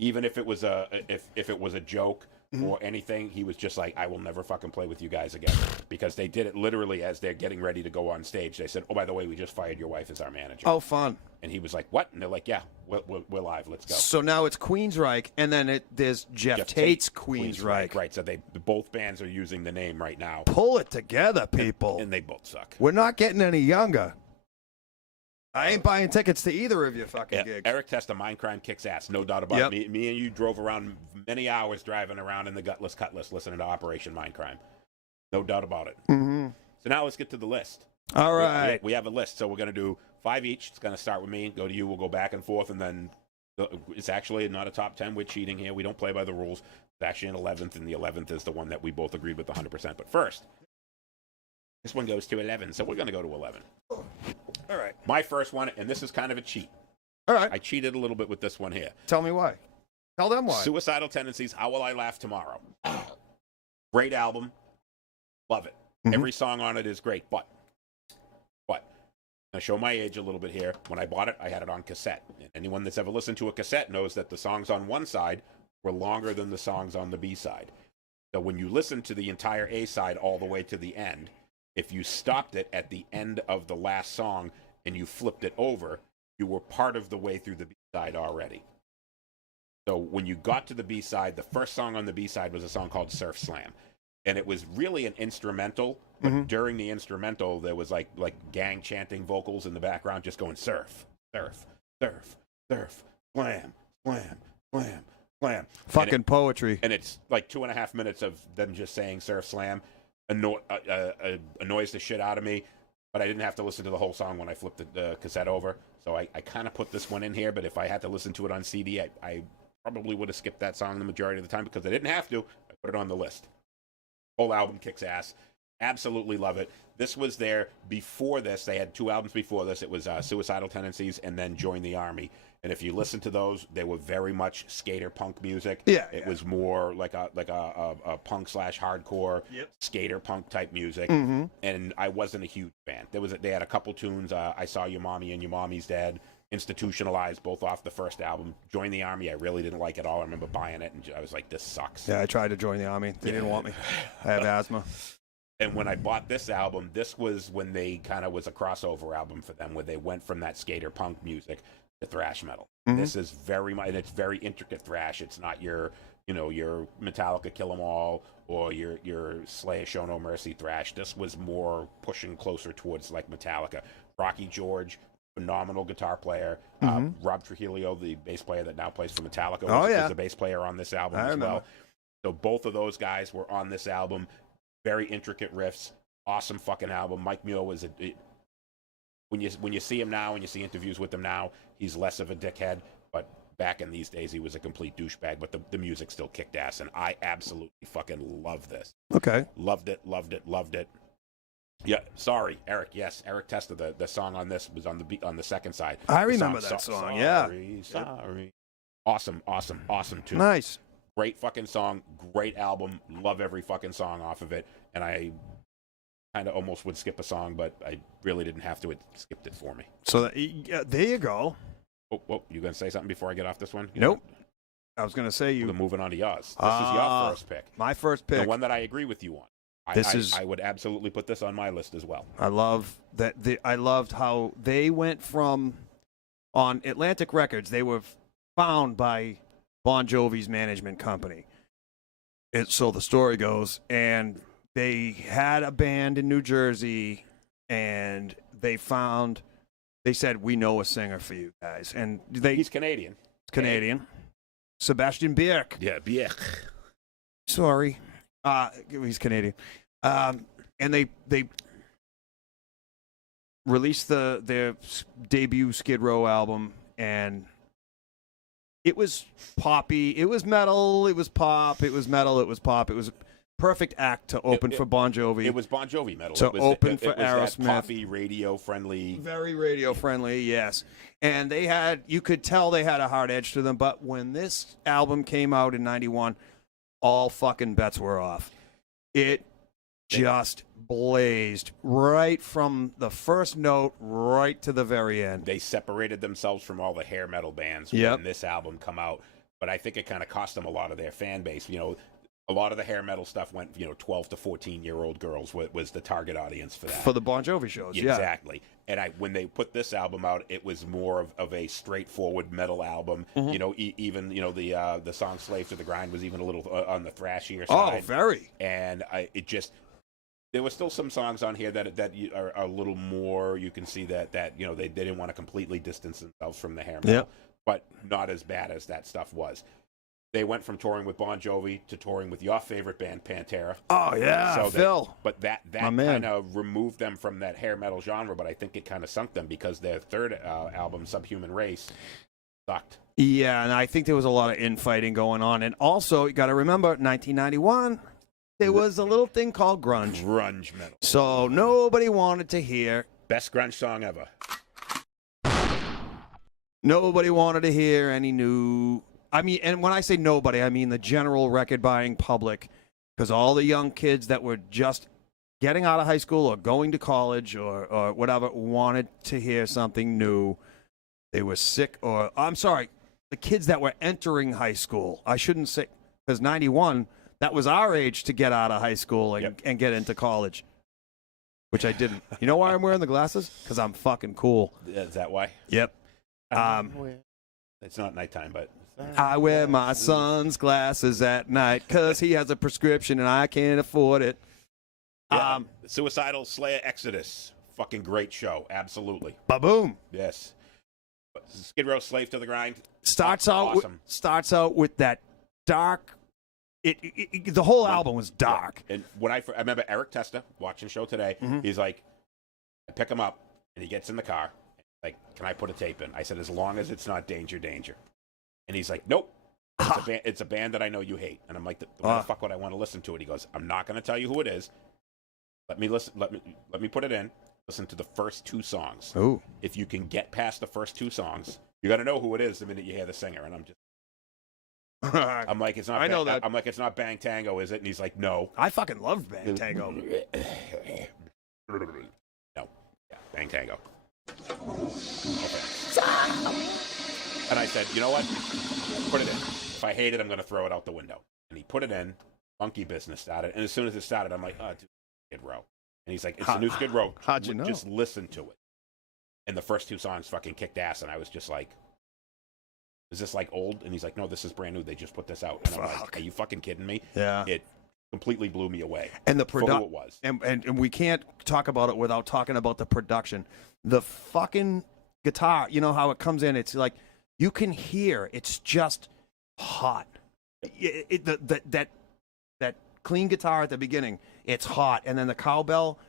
even if it was a joke or anything, he was just like, I will never fucking play with you guys again. Because they did it literally as they're getting ready to go on stage. They said, oh, by the way, we just fired your wife as our manager. Oh, fun. And he was like, what? And they're like, yeah, we're live. Let's go. So now it's Queensryche, and then there's Jeff Tate's Queensryche. Right. So both bands are using the name right now. Pull it together, people. And they both suck. We're not getting any younger. I ain't buying tickets to either of your fucking gigs. Eric Testa, Mindcrime kicks ass, no doubt about it. Me and you drove around many hours driving around in the Gutless Cutlass listening to Operation Mindcrime. No doubt about it. Mm-hmm. So now let's get to the list. All right. We have a list, so we're going to do 5 each. It's going to start with me, go to you, we'll go back and forth, and then it's actually not a top 10. We're cheating here. We don't play by the rules. It's actually an 11th, and the 11th is the one that we both agreed with 100%. But first, this one goes to 11, so we're going to go to 11. All right. My first one, and this is kind of a cheat. All right. I cheated a little bit with this one here. Tell me why. Tell them why. Suicidal Tendencies, How Will I Laugh Tomorrow? Great album. Love it. Mm-hmm. Every song on it is great, but I show my age a little bit here. When I bought it, I had it on cassette. And anyone that's ever listened to a cassette knows that the songs on one side were longer than the songs on the B side. So when you listen to the entire A side all the way to the end, if you stopped it at the end of the last song and you flipped it over, you were part of the way through the B side already. So when you got to the B side, the first song on the B side was a song called Surf Slam. And it was really an instrumental, but during the instrumental, there was like gang chanting vocals in the background, just going surf, surf, surf, surf, slam, slam, slam, slam. Fucking poetry. And it's like 2.5 minutes of them just saying surf, slam, annoys the shit out of me. But I didn't have to listen to the whole song when I flipped the cassette over. So I kind of put this one in here, but if I had to listen to it on CD, I probably would have skipped that song the majority of the time because I didn't have to. I put it on the list. Whole album kicks ass. Absolutely love it. This was there before this. They had 2 albums before this. It was Suicidal Tendencies and then Join the Army. And if you listen to those, they were very much skater punk music. Yeah, it was more like a punk / hardcore skater punk type music. Mm-hmm. And I wasn't a huge fan. They had a couple tunes. I Saw Your Mommy and Your Mommy's Dead. Institutionalized, both off the first album. Join the Army, I really didn't like at all. I remember buying it and I was like, this sucks. Yeah, I tried to join the army. They didn't want me. I have asthma. And when I bought this album, this was when they kind of was a crossover album for them, where they went from that skater punk music to thrash metal. Mm-hmm. This is very much, and it's very intricate thrash. It's not your Metallica Kill 'Em All or your Slayer Show No Mercy thrash. This was more pushing closer towards like Metallica. Rocky George, phenomenal guitar player. Rob Trujillo, the bass player that now plays for Metallica, was the bass player on this album as well. So both of those guys were on this album. Very intricate riffs. Awesome fucking album. Mike Muir was when you see him now and you see interviews with him now, he's less of a dickhead. But back in these days, he was a complete douchebag. But the music still kicked ass, and I absolutely fucking love this. Okay. Loved it. Yeah, sorry, Eric. Yes, Eric Testa. The song on this was on the second side. I remember that song. Yeah. Sorry. Awesome tune. Nice. Great fucking song. Great album. Love every fucking song off of it. And I kind of almost would skip a song, but I really didn't have to. It skipped it for me. So there you go. Oh, you gonna say something before I get off this one? Nope. I was gonna say We're moving on to yours. This is your first pick. My first pick. The one that I agree with you on. I would absolutely put this on my list as well. I love that. I loved how they went from on Atlantic Records. They were found by Bon Jovi's management company. So the story goes, and they had a band in New Jersey, and they said, "We know a singer for you guys," and he's Canadian. Canadian. Sebastian Bach. Yeah, Bach. Sorry. He's Canadian. And they released their debut Skid Row album, and it was poppy. It was metal. It was pop. It was metal. It was pop. It was a perfect act to open for Bon Jovi. It was Bon Jovi metal. To open for it was Aerosmith. That poppy, radio friendly. Very radio friendly, yes. And you could tell they had a hard edge to them, but when this album came out in 91, all fucking bets were off. It just blazed right from the first note right to the very end. They separated themselves from all the hair metal bands when this album come out, but I think it kind of cost them a lot of their fan base. You know, a lot of the hair metal stuff went, 12 to 14-year-old girls was the target audience for that. For the Bon Jovi shows, yeah. Exactly. And when they put this album out, it was more of a straightforward metal album. Mm-hmm. Even the song "Slave to the Grind" was even a little on the thrashier side. Oh, very. And there were still some songs on here that are a little more. You can see that they didn't want to completely distance themselves from the hair metal, but not as bad as that stuff was. They went from touring with Bon Jovi to touring with your favorite band, Pantera. Oh, yeah, Phil. But that kind of removed them from that hair metal genre, but I think it kind of sunk them because their third album, Subhuman Race, sucked. Yeah, and I think there was a lot of infighting going on. And also, you got to remember, 1991, there was a little thing called grunge. Grunge metal. So nobody wanted to hear. Best grunge song ever. Nobody wanted to hear any new... I mean, and when I say nobody, I mean the general record-buying public, because all the young kids that were just getting out of high school or going to college or whatever wanted to hear something new. They were sick, or I'm sorry, the kids that were entering high school. I shouldn't say, because 91, that was our age to get out of high school and get into college, which I didn't. You know why I'm wearing the glasses? Because I'm fucking cool. Is that why? Yep. It's not nighttime, but... I wear my son's glasses at night because he has a prescription and I can't afford it. Yeah. Suicidal Slayer Exodus. Fucking great show. Absolutely. Ba-boom. Yes. Skid Row, Slave to the Grind. Starts out with that dark... the whole album was dark. And when I remember Eric Testa watching the show today, he's like, I pick him up and he gets in the car. Like, can I put a tape in? I said, as long as it's not Danger, Danger. And he's like, nope. It's a band that I know you hate. And I'm like, why the fuck would I want to listen to it? He goes, I'm not going to tell you who it is. Let me listen. Let me put it in. Listen to the first two songs. Ooh. If you can get past the first two songs, you're going to know who it is the minute you hear the singer. And I'm like, it's not. I know that. I'm like, it's not Bang Tango, is it? And he's like, no. I fucking loved Bang Tango. No. Yeah, Bang Tango. Okay. And I said, you know what? Put it in. If I hate it, I'm going to throw it out the window. And he put it in. Monkey Business started. And as soon as it started, I'm like, oh, dude, Skid Row. And he's like, it's the new Skid Row. How'd you know? Just listen to it. And the first two songs fucking kicked ass. And I was just like, is this like old? And he's like, no, this is brand new. They just put this out. And I'm like, are you fucking kidding me? Yeah. It completely blew me away. And the production. It was. And we can't talk about it without talking about the production. The fucking guitar, you know how it comes in? It's like, you can hear it's just hot. That clean guitar at the beginning, it's hot, and then the cowbell,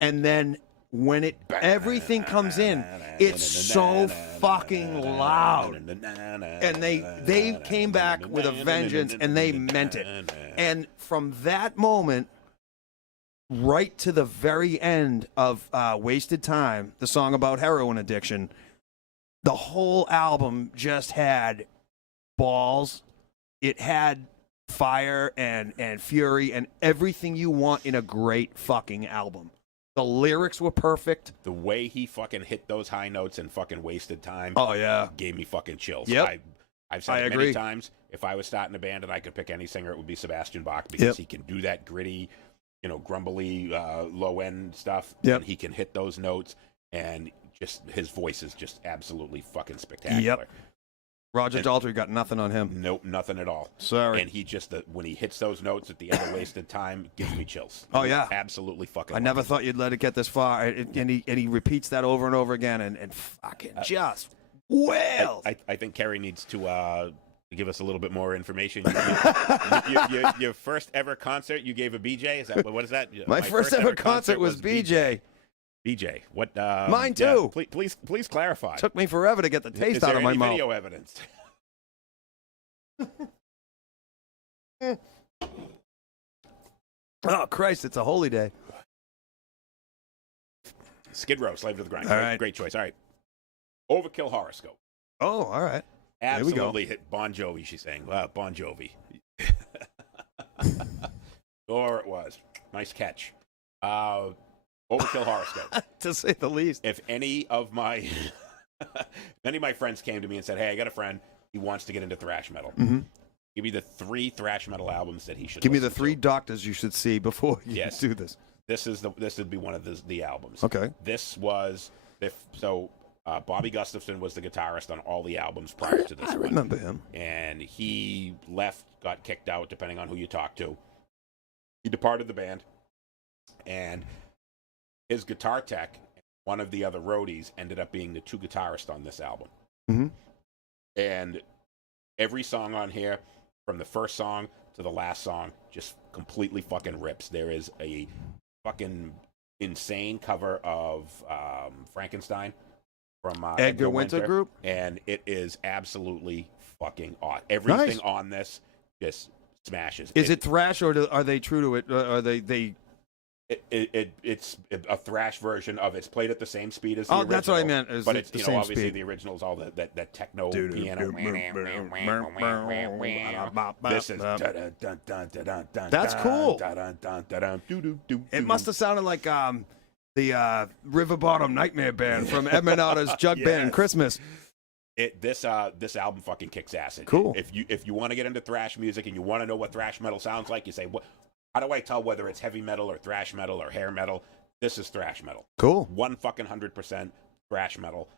and then when everything comes in, it's so fucking loud. And they came back with a vengeance, and they meant it. And from that moment, right to the very end of Wasted Time, the song about heroin addiction, the whole album just had balls. It had fire and fury and everything you want in a great fucking album. The lyrics were perfect. The way he fucking hit those high notes and fucking Wasted Time. Oh, yeah. Gave me fucking chills. Yep. I've said it many times. If I was starting a band and I could pick any singer, it would be Sebastian Bach because he can do that gritty, grumbly, low end stuff. Yep. And he can hit those notes, and just his voice is just absolutely fucking spectacular. Yep. Roger Daltrey got nothing on him. Nope, nothing at all. Sorry. And he just, when he hits those notes at the end of Wasted Time, gives me chills. Oh, yeah. Absolutely fucking. I never thought you'd let it get this far. And he repeats that over and over again and fucking just wails. I think Kerry needs to give us a little bit more information. Your first ever concert, you gave a BJ? Is that what is that? My first ever concert was BJ. BJ, what? Mine too. Yeah, please clarify. Took me forever to get the taste out of my mouth. Video evidence? Oh Christ! It's a holy day. Skid Row, Slave to the Grind. All right. Great choice. All right. Overkill Horoscope. Oh, all right. Absolutely hit Bon Jovi. She's saying, Bon Jovi. Or it was. Nice catch. Overkill Horoscope. To say the least. If any of my friends came to me and said, "Hey, I got a friend. He wants to get into thrash metal. Mm-hmm. Give me the 3 thrash metal albums that he should. Give me the listen 3 to." doctors you should see before you do this. This would be one of the albums. Okay. This was Bobby Gustafson was the guitarist on all the albums prior to this. I remember him. And he left, got kicked out, depending on who you talk to. He departed the band, and his guitar tech, one of the other roadies, ended up being the 2 guitarists on this album. Mm-hmm. And every song on here, from the first song to the last song, just completely fucking rips. There is a fucking insane cover of Frankenstein from Edgar Winter Group, and it is absolutely fucking awesome. Everything on this just smashes. Is it thrash, or are they true to it? Are they? It's a thrash version of it's played at the same speed as the original. That's what I meant. But it's the same obviously speed. the original is all that techno piano. This is that's cool. It must have sounded like the River Bottom Nightmare Band from Edmund Otter's Jug Band Christmas. This album fucking kicks ass. Cool. If you want to get into thrash music and you want to know what thrash metal sounds like, you say, "What? How do I tell whether it's heavy metal or thrash metal or hair metal?" This is thrash metal. Cool. 100% thrash metal.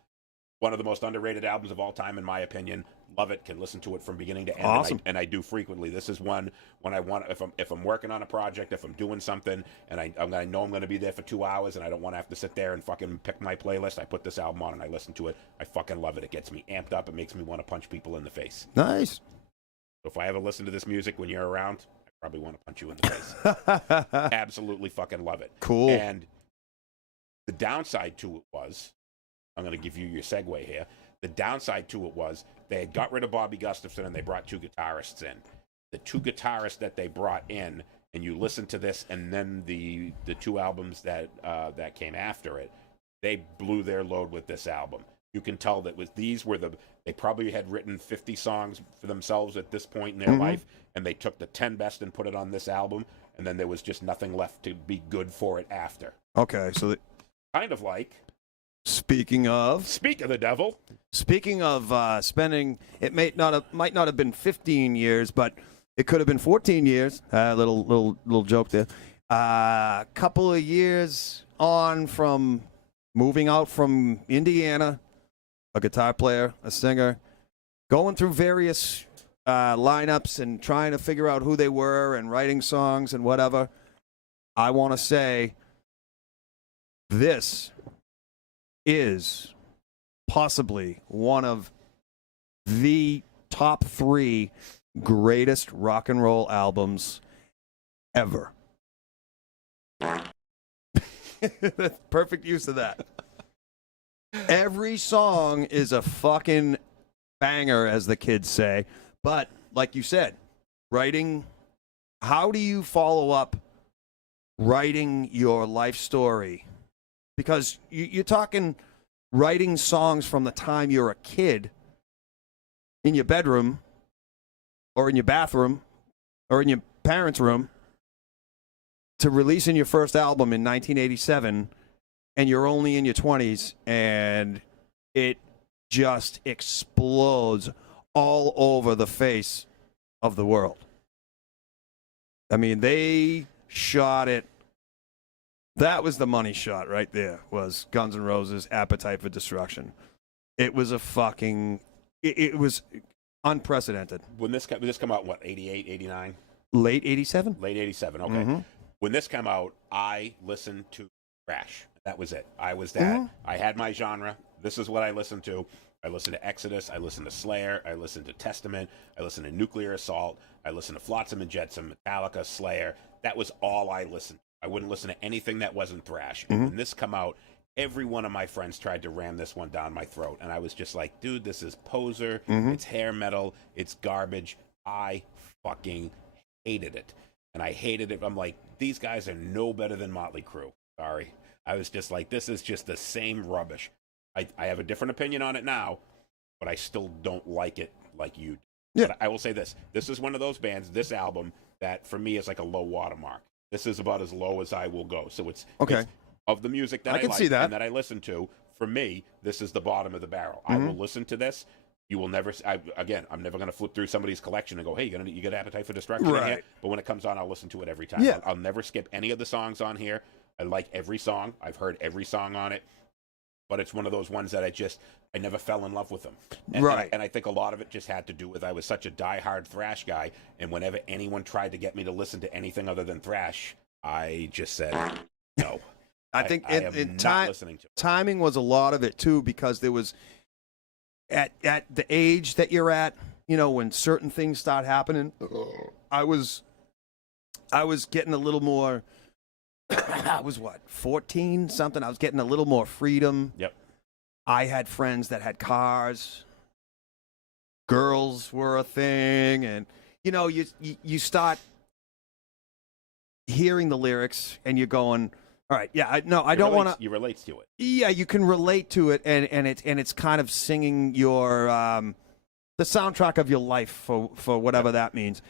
One of the most underrated albums of all time, in my opinion. Love it. Can listen to it from beginning to end. Awesome. And I do frequently. This is one when I want, if I'm working on a project, if I'm doing something, and I know I'm going to be there for 2 hours, and I don't want to have to sit there and fucking pick my playlist. I put this album on and I listen to it. I fucking love it. It gets me amped up. It makes me want to punch people in the face. Nice. So if I ever listen to this music when you're around, I probably want to punch you in the face. Absolutely fucking love it. Cool. And the downside to it was, I'm going to give you your segue here. The downside to it was they had got rid of Bobby Gustafson and they brought 2 guitarists in. The 2 guitarists that they brought in, and you listen to this, and then the 2 albums that came after it, they blew their load with this album. You can tell that they probably had written 50 songs for themselves at this point in their life, and they took the 10 best and put it on this album, and then there was just nothing left to be good for it after. Okay, so kind of like. Speak of the devil. Speaking of spending, it might not have been 15 years, but it could have been 14 years. Little joke there. Couple of years on from moving out from Indiana, a guitar player, a singer, going through various lineups and trying to figure out who they were and writing songs and whatever. I want to say this is possibly one of the top 3 greatest rock and roll albums ever. Perfect use of that. Every song is a fucking banger, as the kids say. But, like you said, writing, how do you follow up writing your life story, because you're talking writing songs from the time you're a kid in your bedroom or in your bathroom or in your parents' room to releasing your first album in 1987, and you're only in your 20s, and it just explodes all over the face of the world. I mean, they shot it. That was the money shot right there, was Guns N' Roses' Appetite for Destruction. It was a fucking... It was unprecedented. When this come out, what, 88, 89? Late 87? Late 87, okay. Mm-hmm. When this came out, I listened to thrash. That was it. I was that. Mm-hmm. I had my genre. This is what I listened to. I listened to Exodus. I listened to Slayer. I listened to Testament. I listened to Nuclear Assault. I listened to Flotsam and Jetsam, Metallica, Slayer. That was all I listened to. I wouldn't listen to anything that wasn't thrash. Mm-hmm. And when this come out, every one of my friends tried to ram this one down my throat. And I was just like, dude, this is poser. Mm-hmm. It's hair metal. It's garbage. I fucking hated it. And I hated it. I'm like, these guys are no better than Motley Crue. Sorry. I was just like, this is just the same rubbish. I have a different opinion on it now, but I still don't like it like you do. Yeah. But I will say this. This is one of those bands, this album, that for me is like a low watermark. This is about as low as I will go. So it's, okay. It's of the music that I can like see that. and that I listen to. For me, this is the bottom of the barrel. I will listen to this. You will never. I'm never going to flip through somebody's collection and go, "Hey, you got Appetite for Destruction in here?" But when it comes on, I'll listen to it every time. Yeah. I'll never skip any of the songs on here. I like every song. I've heard every song on it. But it's one of those ones that I never fell in love with them. Right. And I think a lot of it just had to do with I was such a diehard thrash guy, and whenever anyone tried to get me to listen to anything other than thrash, I just said no. I think I am not listening to it. Timing was a lot of it too, because there was at the age that you're at, you know, when certain things start happening. I was getting a little more. I was 14 something. I was getting a little more freedom. Yep. I had friends that had cars. Girls were a thing, and you know, you start hearing the lyrics, and you're going, all right, yeah, I don't want to. You relate to it. Yeah, you can relate to it, and it's kind of singing your the soundtrack of your life for whatever that means,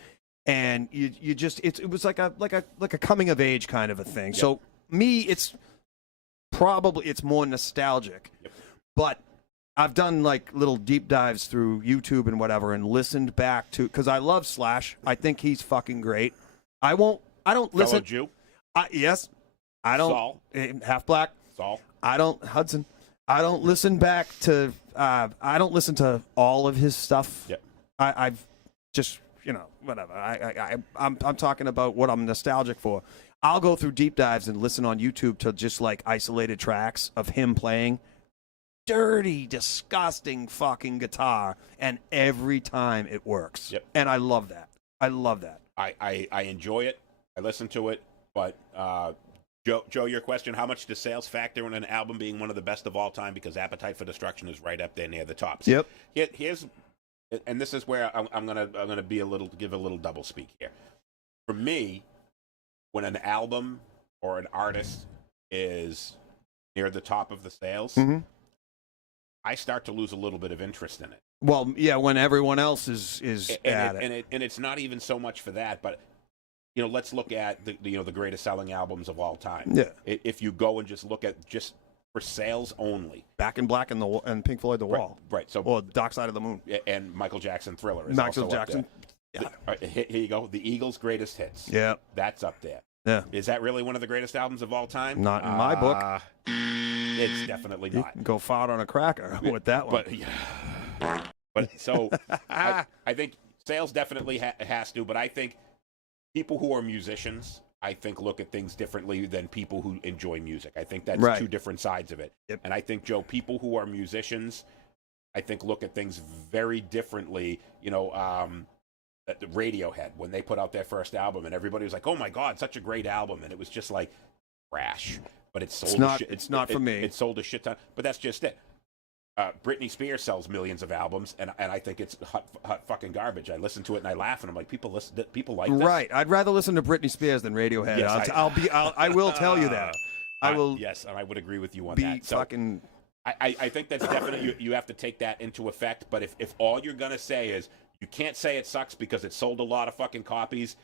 and you just it was like a coming of age kind of a thing. Yep. So me, it's more nostalgic, but I've done like little deep dives through YouTube and whatever, and listened back to, because I love Slash. I think he's fucking great. I don't listen. Fellow Jew. Yes. I don't. Saul. Half black. Saul. Hudson. I don't listen back to. I don't listen to all of his stuff. Yep. I've just, you know, whatever. I'm talking about what I'm nostalgic for. I'll go through deep dives and listen on YouTube to just like isolated tracks of him playing dirty, disgusting fucking guitar, and every time it works. Yep. And I love that. I enjoy it. I listen to it, but Joe, your question: how much does sales factor in an album being one of the best of all time? Because Appetite for Destruction is right up there near the tops. Yep. Here's, and this is where I'm gonna give a little double speak here. For me, when an album or an artist is near the top of the sales, I start to lose a little bit of interest in it. Well, yeah, when everyone else is at it. And it's not even so much for that, but you know, let's look at the greatest selling albums of all time. Yeah. If you go and just look at just for sales only, Back in Black and Pink Floyd, The Wall. right? So, or Dark Side of the Moon. and Michael Jackson, Thriller is Michael also Jackson. up there. All right, here you go. The Eagles' greatest hits. Yeah. That's up there. Yeah. Is that really one of the greatest albums of all time? Not in my book. It's definitely You not. can go far on a cracker with that one. But so I think sales definitely has to, but I think people who are musicians, I think, look at things differently than people who enjoy music. I think that's Right. two different sides of it. Yep. And I think, Joe, people who are musicians, I think, look at things very differently. You know, at the Radiohead, when they put out their first album, and everybody was like, "Oh my God, such a great album," and it was just like trash. But it sold. It's not for me. It sold a shit ton. But that's just it. Britney Spears sells millions of albums, and I think it's hot fucking garbage. I listen to it and I laugh, and I'm like, people like this. Right. I'd rather listen to Britney Spears than Radiohead. Yes, I will tell you that. I will. Yes, and I would agree with you on be that. So fucking. I think that's definitely you have to take that into effect. But if all you're gonna say is you can't say it sucks because it sold a lot of fucking copies.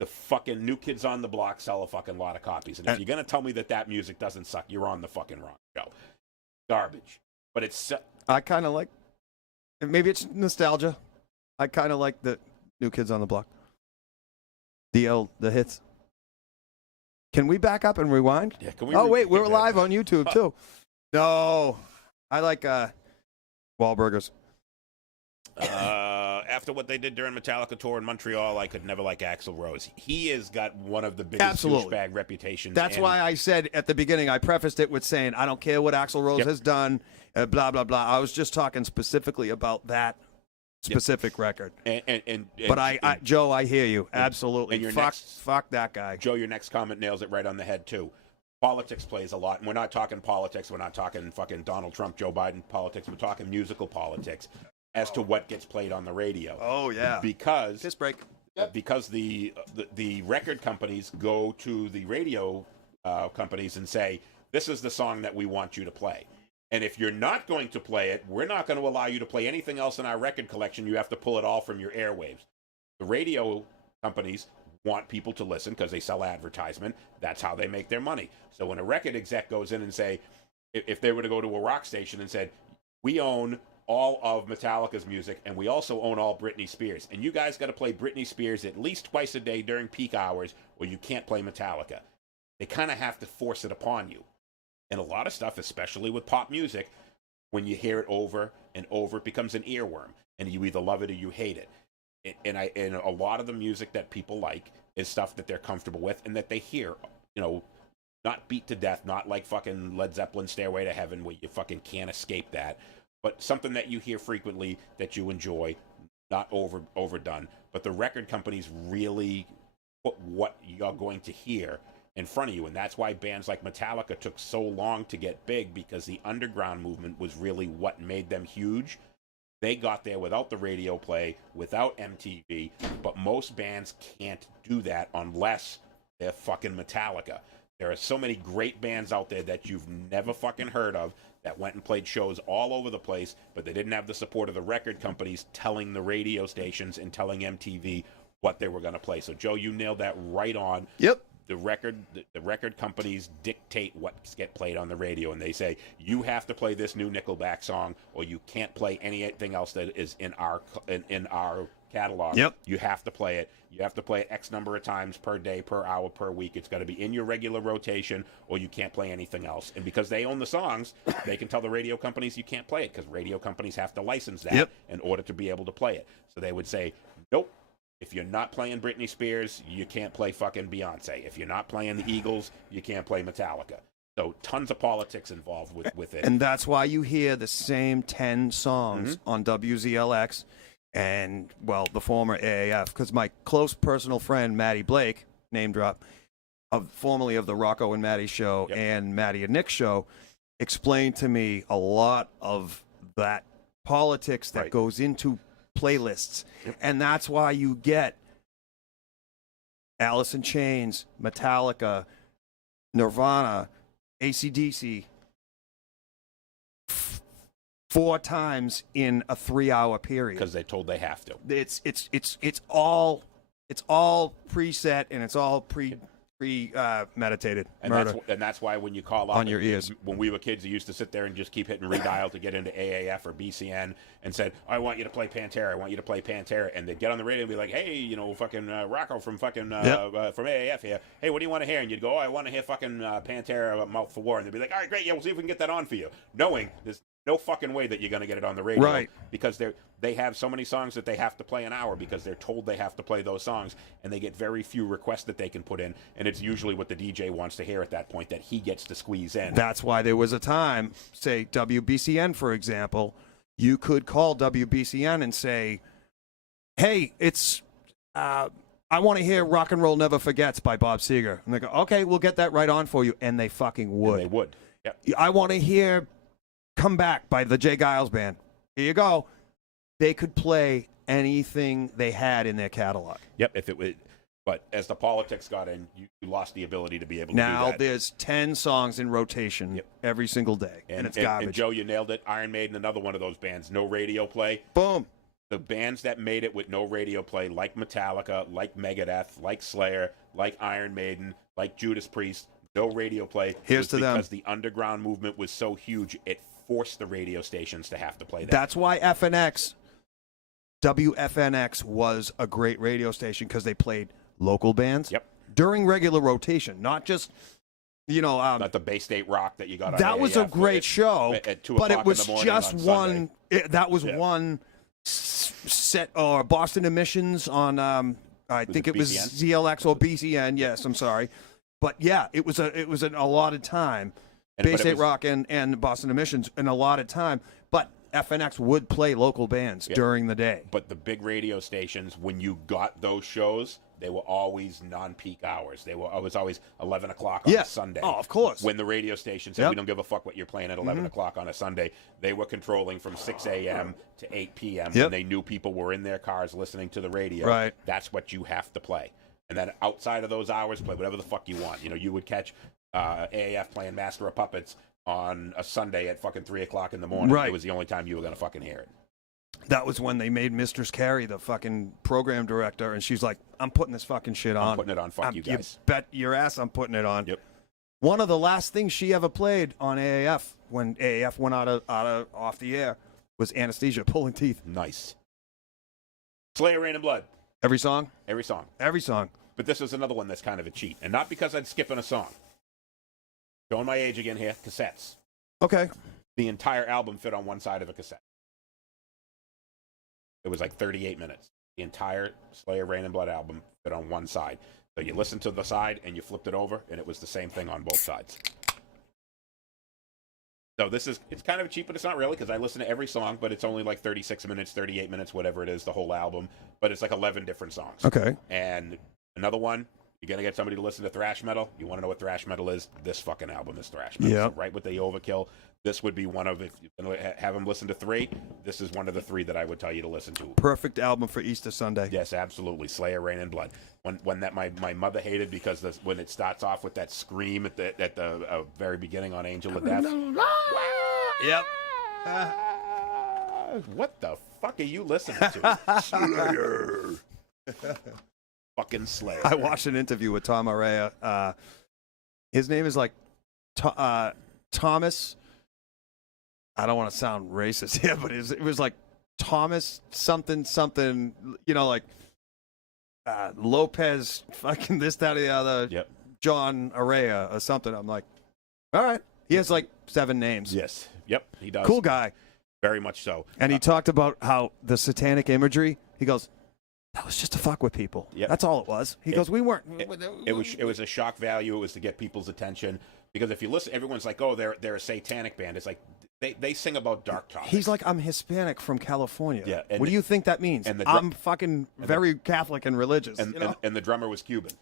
The fucking New Kids on the Block sell a fucking lot of copies, and if you're gonna tell me that music doesn't suck, you're on the fucking wrong show. Garbage. But it's. I kind of like. Maybe it's nostalgia. I kind of like the New Kids on the Block. The hits. Can we back up and rewind? Yeah, can we? Oh wait, we're live on YouTube too. No, I like Wahlburgers. After what they did during Metallica tour in Montreal, I could never like Axl Rose. He has got one of the biggest douchebag reputations. That's why I said at the beginning, I prefaced it with saying, I don't care what Axl Rose has done, blah, blah, blah. I was just talking specifically about that specific record. But Joe, I hear you. Absolutely. Fuck that guy. Joe, your next comment nails it right on the head, too. Politics plays a lot. And we're not talking politics. We're not talking fucking Donald Trump, Joe Biden politics. We're talking musical politics as to what gets played on the radio. Oh, yeah. Because piss break. Because the record companies go to the radio companies and say, this is the song that we want you to play. And if you're not going to play it, we're not going to allow you to play anything else in our record collection. You have to pull it all from your airwaves. The radio companies want people to listen because they sell advertisement. That's how they make their money. So when a record exec goes in and say, if they were to go to a rock station and said, we own all of Metallica's music, and we also own all Britney Spears, and you guys got to play Britney Spears at least twice a day during peak hours, or you can't play Metallica. They kind of have to force it upon you. And a lot of stuff, especially with pop music, when you hear it over and over, it becomes an earworm, and you either love it or you hate it. And a lot of the music that people like is stuff that they're comfortable with and that they hear, not beat to death, not like fucking Led Zeppelin Stairway to Heaven where you fucking can't escape that, but something that you hear frequently that you enjoy, not overdone. But the record companies really put what you're going to hear in front of you, and that's why bands like Metallica took so long to get big, because the underground movement was really what made them huge. They got there without the radio play, without MTV, but most bands can't do that unless they're fucking Metallica. There are so many great bands out there that you've never fucking heard of that went and played shows all over the place, but they didn't have the support of the record companies telling the radio stations and telling MTV what they were going to play. So, Joe, you nailed that right on. Yep. The record companies dictate what gets played on the radio, and they say, you have to play this new Nickelback song, or you can't play anything else that is in our catalog. Yep. You have to play it. You have to play it X number of times per day, per hour, per week. It's got to be in your regular rotation, or you can't play anything else. And because they own the songs, they can tell the radio companies you can't play it, because radio companies have to license that in order to be able to play it. So they would say, nope. If you're not playing Britney Spears, you can't play fucking Beyonce. If you're not playing the Eagles, you can't play Metallica. So tons of politics involved with it. And that's why you hear the same 10 songs on WZLX and, well, the former AAF. Because my close personal friend, Maddie Blake, name drop, formerly of the Rocco and Maddie show and Maddie and Nick show, explained to me a lot of that politics that goes into playlists. And that's why you get Alice in Chains, Metallica, Nirvana, AC/DC 4 times in a 3-hour period, because they told they have to. It's all preset, and it's all meditated. And that's why when you call up on your ears, when we were kids, you used to sit there and just keep hitting redial to get into AAF or BCN and said, I want you to play Pantera. I want you to play Pantera. And they'd get on the radio and be like, hey, fucking Rocco from fucking from AAF here. Hey, what do you want to hear? And you'd go, oh, I want to hear fucking Pantera, Mouth for War. And they'd be like, all right, great. Yeah, we'll see if we can get that on for you. Knowing there's no fucking way that you're going to get it on the radio. Right. Because they have so many songs that they have to play an hour because they're told they have to play those songs, and they get very few requests that they can put in, and it's usually what the DJ wants to hear at that point that he gets to squeeze in. That's why there was a time, say WBCN, for example, you could call WBCN and say, hey, it's I want to hear Rock and Roll Never Forgets by Bob Seger. And they go, okay, we'll get that right on for you. And they fucking would. And they would. Yep. I want to hear Come Back by the Jay Giles Band. Here you go. They could play anything they had in their catalog. Yep, if it would. But as the politics got in, you lost the ability to be able to Now do that. there's 10 songs in rotation every single day, and it's garbage. And Joe, you nailed it. Iron Maiden, another one of those bands, no radio play. Boom. The bands that made it with no radio play, like Metallica, like Megadeth, like Slayer, like Iron Maiden, like Judas Priest, no radio play. Here's to them. Because the underground movement was so huge, it forced the radio stations to have to play that. That's why WFNX was a great radio station, because they played local bands during regular rotation, not just not the Bay State Rock that you got on that AAF was a great show at 2 but o'clock it was in the morning just on one Sunday. that was one set, or Boston Emissions on I think it was BCN? ZLX or BCN. Yes, I'm sorry, but yeah, it was an allotted time. Bay State Rock and Boston Emissions an allotted time, but FNX would play local bands during the day. But the big radio stations, when you got those shows, they were always non-peak hours. It was always 11 o'clock on a Sunday. Oh, of course. When the radio station said, we don't give a fuck what you're playing at 11 o'clock on a Sunday, they were controlling from 6 a.m. to 8 p.m. when they knew people were in their cars listening to the radio. Right. That's what you have to play. And then outside of those hours, play whatever the fuck you want. You would catch AAF playing Master of Puppets on a Sunday at fucking 3 o'clock in the morning. Right. It was the only time you were going to fucking hear it. That was when they made Mistress Carrie the fucking program director, and she's like, I'm putting this fucking shit on. I'm putting it on. Fuck you guys. You bet your ass I'm putting it on. Yep. One of the last things she ever played on AAF when AAF went off the air was Anesthesia, Pulling Teeth. Nice. Slayer, Rain and Blood. Every song? Every song. Every song. But this was another one that's kind of a cheat. And not because I'd skipping a song. Showing my age again here, cassettes. Okay. The entire album fit on one side of a cassette. It was like 38 minutes. The entire Slayer, Rain and Blood album fit on one side. So you listened to the side and you flipped it over, and it was the same thing on both sides. So it's kind of cheap, but it's not really, because I listen to every song, but it's only like 36 minutes, 38 minutes, whatever it is, the whole album. But it's like 11 different songs. Okay. And another one, you're going to get somebody to listen to thrash metal. You want to know what thrash metal is? This fucking album is thrash metal. Yeah. So right with the Overkill, this would be one of, if you're going to have them listen to 3, this is one of the 3 that I would tell you to listen to. Perfect album for Easter Sunday. Yes, absolutely. Slayer, Rain and Blood. One that my mother hated, because when it starts off with that scream at the very beginning on Angel of Death. Yep. What the fuck are you listening to? Slayer. Fucking Slayer. I watched an interview with Tom Araya. His name is like Thomas. I don't want to sound racist here, but it was like Thomas something, like Lopez, fucking this, that, or the other. Yep. John Araya or something. I'm like, all right. He has like 7 names. Yes. Yep, he does. Cool guy. Very much so. And he talked about how the satanic imagery, he goes, that was just to fuck with people. Yep. That's all it was. He goes, we weren't. It was a shock value. It was to get people's attention. Because if you listen, everyone's like, oh, they're a satanic band. It's like, they sing about dark topics. He's like, I'm Hispanic from California. Yeah. What do you think that means? I'm fucking very Catholic and religious. And the drummer was Cuban.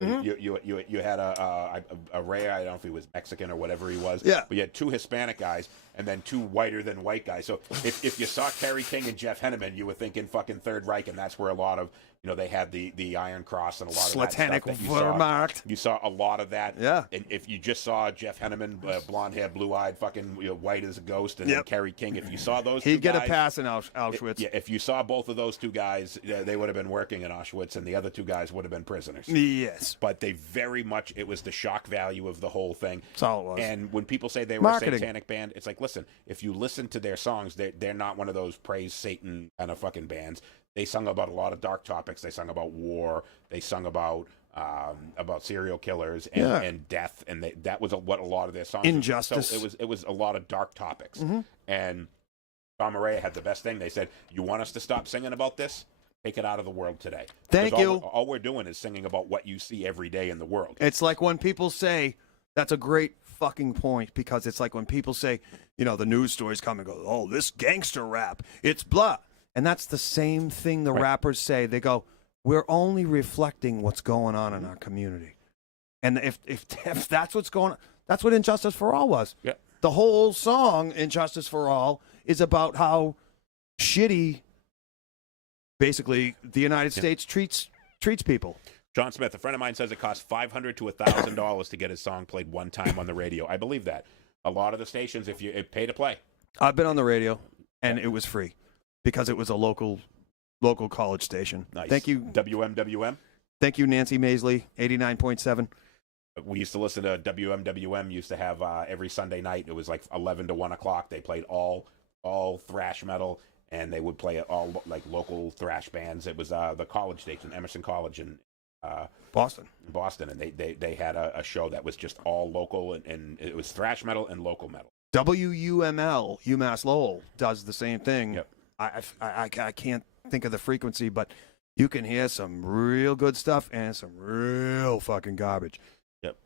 Mm-hmm. You had a Ray, I don't know if he was Mexican or whatever he was. Yeah. But you had 2 Hispanic guys and then 2 whiter than white guys. So if you saw Kerry King and Jeff Henneman, you were thinking fucking Third Reich, and that's where a lot of, they had the Iron Cross and a lot of Satanic that stuff that Wehrmacht. you saw a lot of that. Yeah. And if you just saw Jeff Henneman, blonde hair, blue eyed, fucking white as a ghost, and then Kerry King, if you saw those, he'd two get guys, a pass in Auschwitz. if you saw both of those 2 guys, they would have been working in Auschwitz, and the other 2 guys would have been prisoners. Yes. But they very much, it was the shock value of the whole thing. That's all it was. And when people say they were a satanic band, it's like, listen, if you listen to their songs, they're not one of those praise Satan kind of fucking bands. They sung about a lot of dark topics. They sung about war. They sung about serial killers and death, and that was what a lot of their songs. Injustice. So it was a lot of dark topics. Mm-hmm. And Tom Araya had the best thing. They said, "You want us to stop singing about this? Take it out of the world today." Thank you. All we're doing is singing about what you see every day in the world. It's like when people say, that's a great fucking point, because it's like when people say, the news stories come and go, oh, this gangster rap, it's blah. And that's the same thing the rappers say. They go, we're only reflecting what's going on in our community. And if that's what's going on, that's what Injustice for All was. Yeah. the whole song in Justice for All is about how shitty, basically, the United States treats people. John Smith, a friend of mine, says it costs $500 to $1,000 to get his song played one time on the radio. I believe that. A lot of the stations, if you pay to play. I've been on the radio, and it was free because it was a local college station. Nice. Thank you, WMWM. Thank you, Nancy Maisley, 89.7. We used to listen to WMWM. Used to have every Sunday night. It was like 11 to 1 o'clock. They played all thrash metal, and they would play all like local thrash bands. It was the college station, Emerson College in Boston, and they had a show that was just all local, and it was thrash metal and local metal. WUML, UMass Lowell, does the same thing. Yep. I can't think of the frequency, but you can hear some real good stuff and some real fucking garbage. Yep.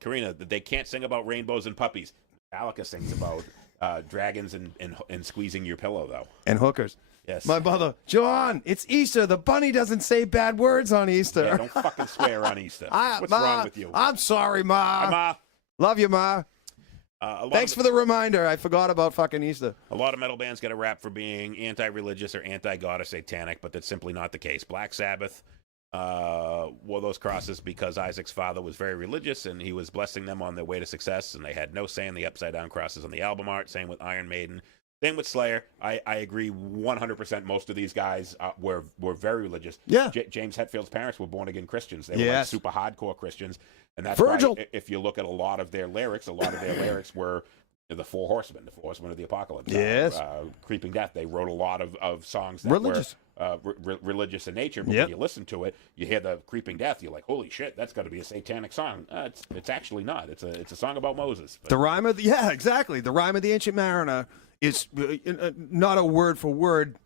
Karina, they can't sing about rainbows and puppies. Metallica sings about dragons and squeezing your pillow, though. And hookers. Yes. My mother, John, it's Easter. The bunny doesn't say bad words on Easter. Yeah, don't fucking swear on Easter. What's wrong with you? I'm sorry, Ma. Hi, Ma. Love you, Ma. Thanks for the reminder. I forgot about fucking Easter. A lot of metal bands get a rap for being anti-religious or anti-God or satanic, but that's simply not the case. Black Sabbath wore those crosses because Isaac's father was very religious and he was blessing them on their way to success, and they had no say in the upside-down crosses on the album art. Same with Iron Maiden. Same with Slayer. I agree 100%. Most of these guys were very religious. Yeah. James Hetfield's parents were born-again Christians. They were like super hardcore Christians. And that's Virgil. why, if you look at a lot of their lyrics were the Four Horsemen of the Apocalypse. Yes. Creeping Death. They wrote a lot of songs that Religious. were religious in nature. But when you listen to it, you hear the Creeping Death. You're like, holy shit, that's got to be a satanic song. It's actually not. It's a song about Moses. But. The rhyme of exactly. The rhyme of the Ancient Mariner is not a word for word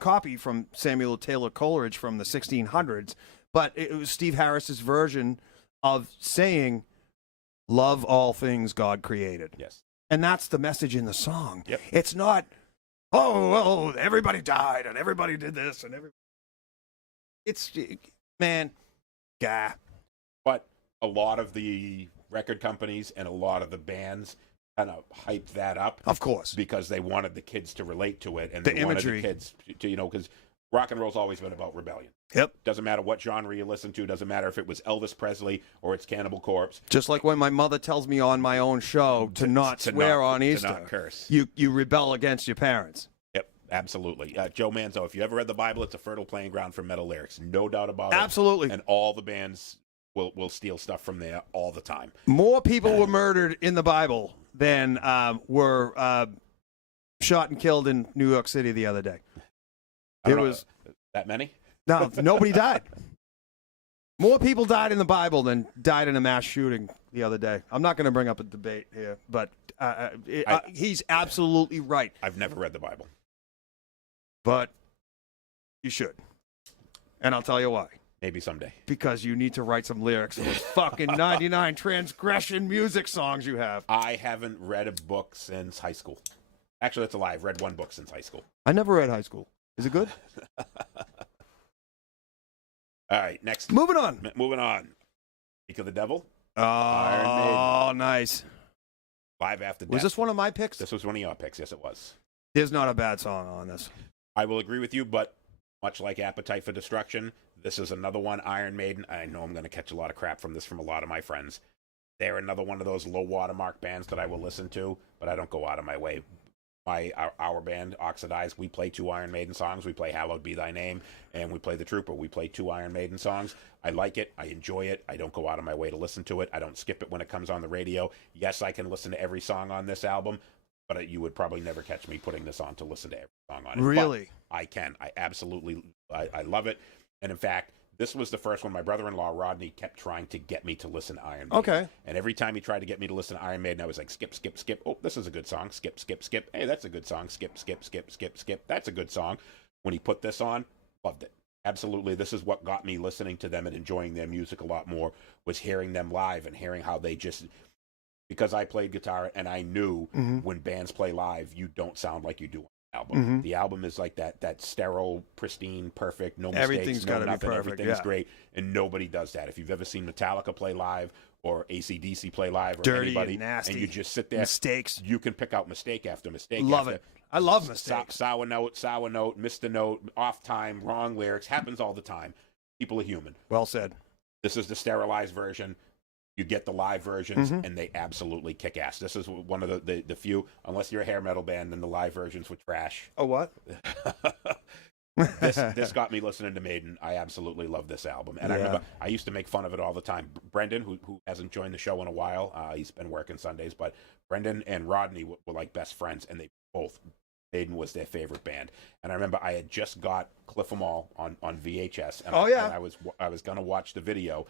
copy from Samuel Taylor Coleridge from the 1600s, but it was Steve Harris's version of saying, "Love all things God created." Yes. And that's the message in the song. Yep. It's not, oh, well, everybody died and everybody did this and everybody. It's, man, gah. But a lot of the record companies and a lot of the bands kind of hyped that up. Of course. Because they wanted the kids to relate to it. And The they imagery. wanted the kids to, because rock and roll's always been about rebellion. Yep. Doesn't matter what genre you listen to. Doesn't matter if it was Elvis Presley or it's Cannibal Corpse. Just like when my mother tells me on my own show to not swear on Easter. To not curse. You rebel against your parents. Yep, absolutely. Joe Manzo, if you ever read the Bible, it's a fertile playing ground for metal lyrics. No doubt about it. Absolutely. And all the bands will steal stuff from there all the time. More people were murdered in the Bible than were shot and killed in New York City the other day. There was that many? No, nobody died. More people died in the Bible than died in a mass shooting the other day. I'm not going to bring up a debate here, but he's absolutely right. I've never read the Bible. But you should. And I'll tell you why. Maybe someday. Because you need to write some lyrics for those fucking 99 transgression music songs you have. I haven't read a book since high school. Actually, that's a lie. I've read one book since high school. I never read high school. Is it good? All right, next. Moving on. Speak of the Devil. Oh, nice. Live After Death. Was this one of my picks? This was one of your picks. Yes, it was. There's not a bad song on this. I will agree with you, but much like Appetite for Destruction, this is another one, Iron Maiden. I know I'm going to catch a lot of crap from this from a lot of my friends. They're another one of those low watermark bands that I will listen to, but I don't go out of my way. Our band, Oxidized, we play 2 Iron Maiden songs. We play Hallowed Be Thy Name, and we play The Trooper. We play 2 Iron Maiden songs. I like it. I enjoy it. I don't go out of my way to listen to it. I don't skip it when it comes on the radio. Yes, I can listen to every song on this album, but you would probably never catch me putting this on to listen to every song on it. Really? But I can. I absolutely, I love it. And in fact, this was the first one. My brother-in-law, Rodney, kept trying to get me to listen to Iron Maiden. Okay. And every time he tried to get me to listen to Iron Maiden, I was like, skip, skip, skip. Oh, this is a good song. Skip, skip, skip. Hey, that's a good song. Skip, skip, skip, skip, skip. That's a good song. When he put this on, loved it. Absolutely. This is what got me listening to them and enjoying their music a lot more, was hearing them live and hearing how they just... Because I played guitar and I knew when bands play live, you don't sound like you do on the album. The album is like that sterile, pristine, perfect, no mistakes, Everything's no gotta be nothing, perfect, everything's yeah. great, and nobody does that. If you've ever seen Metallica play live or AC/DC play live or Dirty anybody, and nasty. you just sit there. Mistakes. You can pick out mistake after mistake. Love after, it. I love mistakes. Sour note, missed a note, off time, wrong lyrics. Happens all the time. People are human. Well said. This is the sterilized version. You get the live versions, and they absolutely kick ass. This is one of the few, unless you're a hair metal band, then the live versions were trash. Oh, what? This got me listening to Maiden. I absolutely love this album. And I remember I used to make fun of it all the time. Brendan, who hasn't joined the show in a while, he's been working Sundays, but Brendan and Rodney were like best friends, and they both, Maiden was their favorite band. And I remember I had just got Cliff 'Em All on VHS, and and I was going to watch the video,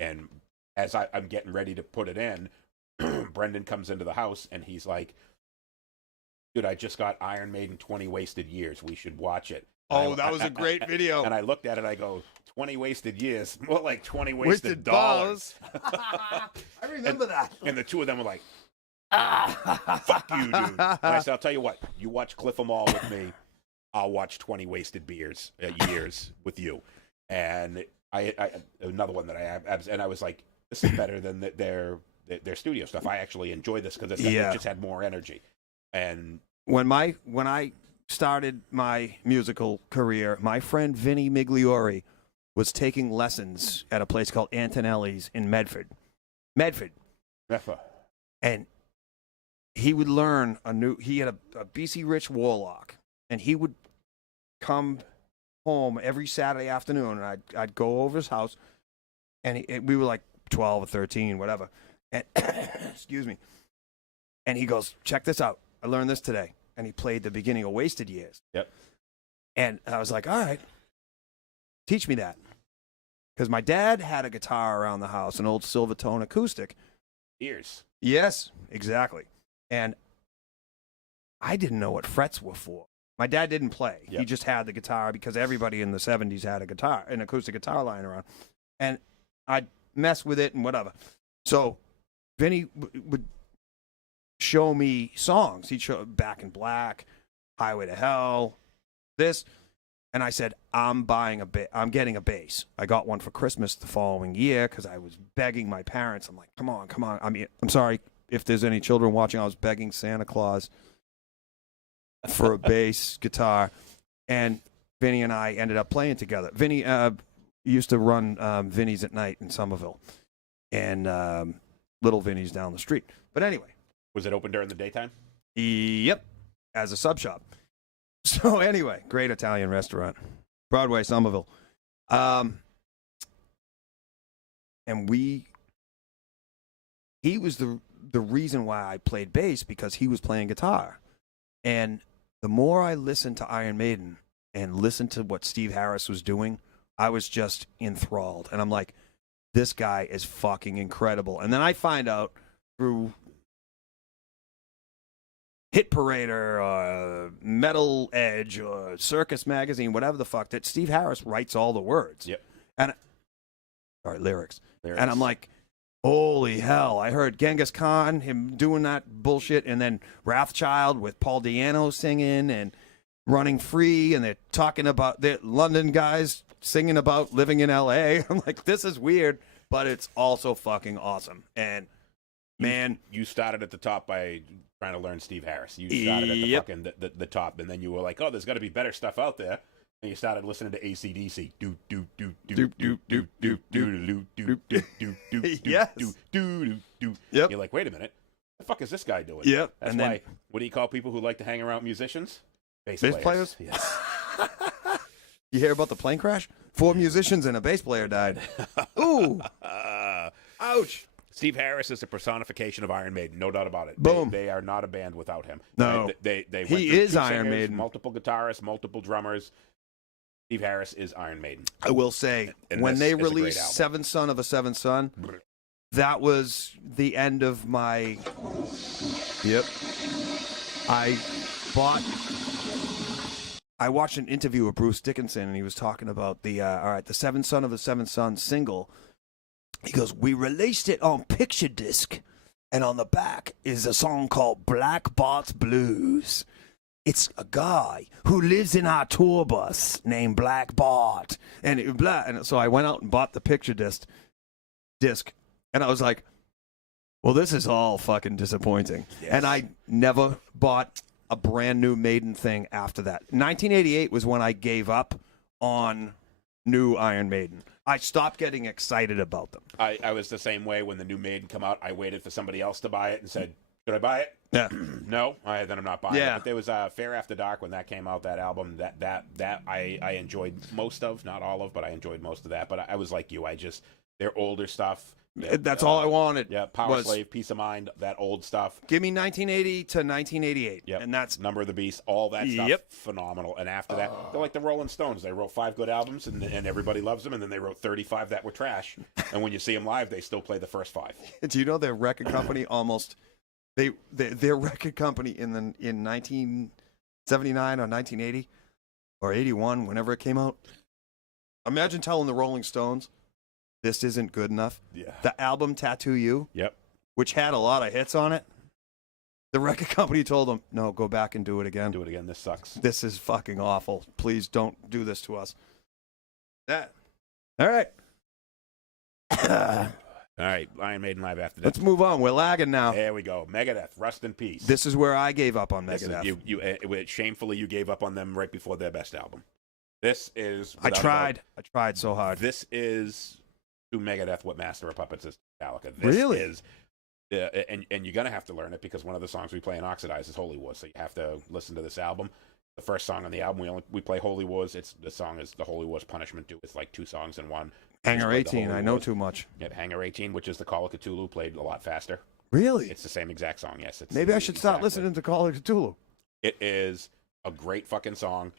and as I'm getting ready to put it in, Brendan comes into the house, and he's like, dude, I just got Iron Maiden 20 Wasted Years. We should watch it. Oh, that was a great video. And I looked at it, I go, 20 wasted years, more like 20 wasted dollars. I remember that. And the two of them were like, fuck you, dude. And I said, I'll tell you what, you watch Cliff 'Em All with me, I'll watch 20 wasted years with you. And I another one that I have, and I was like, this is better than their studio stuff. I actually enjoy this because it just had more energy. And when I started my musical career, my friend Vinny Migliori was taking lessons at a place called Antonelli's in Medford. And he would learn he had a BC Rich Warlock, and he would come home every Saturday afternoon, and I'd go over his house, and we were like 12 or 13, whatever. And excuse me. And he goes, check this out. I learned this today. And he played the beginning of Wasted Years. Yep. And I was like, all right, teach me that. Because my dad had a guitar around the house, an old Silvertone acoustic. Ears. Yes, exactly. And I didn't know what frets were for. My dad didn't play. Yep. He just had the guitar because everybody in the 70s had an acoustic guitar lying around. And I'd mess with it and whatever. So Vinny would show me songs. He'd show Back in Black, Highway to Hell, this. And I said, I'm getting a bass. I got one for Christmas the following year because I was begging my parents. I'm like, come on. I mean, I'm sorry if there's any children watching. I was begging Santa Claus for a bass guitar. And Vinny and I ended up playing together. Vinny used to run Vinny's at night in Somerville. And Little Vinny's down the street. But anyway. Was it open during the daytime? Yep, as a sub shop. So anyway, great Italian restaurant, Broadway, Somerville. And he was the reason why I played bass, because he was playing guitar. And the more I listened to Iron Maiden and listened to what Steve Harris was doing, I was just enthralled. And I'm like, this guy is fucking incredible. And then I find out through Hit Parader or Metal Edge or Circus Magazine, whatever the fuck, that Steve Harris writes all the words. Yep. And lyrics. And I'm like, holy hell. I heard Genghis Khan, him doing that bullshit, and then Wrathchild with Paul Di'Anno singing and Running Free, and they're talking about the London guys singing about living in L.A. I'm like, this is weird, but it's also fucking awesome. And man, you started at the top by trying to learn Steve Harris. You started at the fucking the top, and then you were like, oh, there's got to be better stuff out there. And you started listening to AC/DC. Yes. Yep. You're like, wait a minute, what the fuck is this guy doing? Yep. That's and why. then, What do you call people who like to hang around musicians? Bass players? Yes. You hear about the plane crash? 4 musicians and a bass player died. Ooh. Ouch. Steve Harris is a personification of Iron Maiden, no doubt about it. Boom. They are not a band without him. No. They went He through is 2 Iron singers, Maiden. multiple guitarists, multiple drummers. Steve Harris is Iron Maiden. I will say, And when this they is a great released album. Seventh Son of a Seventh Son, that was the end of my... Yep. I watched an interview with Bruce Dickinson, and he was talking about the Seventh Son of a Seventh Son single. He goes, we released it on picture disc, and on the back is a song called Black Bart's Blues. It's a guy who lives in our tour bus named Black Bart. And so I went out and bought the picture disc, and I was like, Well, this is all fucking disappointing. Yes. And I never bought a brand new Maiden thing after that. 1988 was when I gave up on new Iron Maiden. I stopped getting excited about them. I was the same way when the new Maiden come out. I waited for somebody else to buy it and said, should I buy it? Yeah. No, then I'm not buying it. Yeah. But there was Fair After Dark when that came out, that album, that I enjoyed most of, not all of, but I enjoyed most of that. But I was like you, their older stuff. That's all I wanted. Yeah, Power Slave, Peace of Mind, that old stuff. Give me 1980 to 1988. Yep. And that's Number of the Beast, all that stuff, phenomenal. And after that, they're like the Rolling Stones. They wrote 5 good albums, and everybody loves them, and then they wrote 35 that were trash. And when you see them live, they still play the first 5. Do you know their record company almost their record company in 1979 or 1980 or 81, whenever it came out? Imagine telling the Rolling Stones this isn't good enough. Yeah. The album Tattoo You, Yep. which had a lot of hits on it, the record company told them, no, go back and do it again. Do it again. This sucks. This is fucking awful. Please don't do this to us. That. All right. All right, Iron Maiden live after that. Let's move on. We're lagging now. There we go. Megadeth, rest in peace. This is where I gave up on This is- Megadeth. shamefully, you gave up on them right before their best album. This is. I tried so hard. This is to Megadeth what Master of Puppets is to Metallica. This Really? is, and you're gonna have to learn it because one of the songs we play in Oxidize is Holy Wars, so you have to listen to this album. The first song on the album, we play Holy Wars. The song is the Holy Wars Punishment Due. It's like 2 songs in one. Hangar Just play the 18, Holy I know Wars. too much. Yeah, Hangar 18, which is the Call of Cthulhu, played a lot faster. Really? It's the same exact song. Yes. Maybe I should start listening to Call of Cthulhu. It is a great fucking song,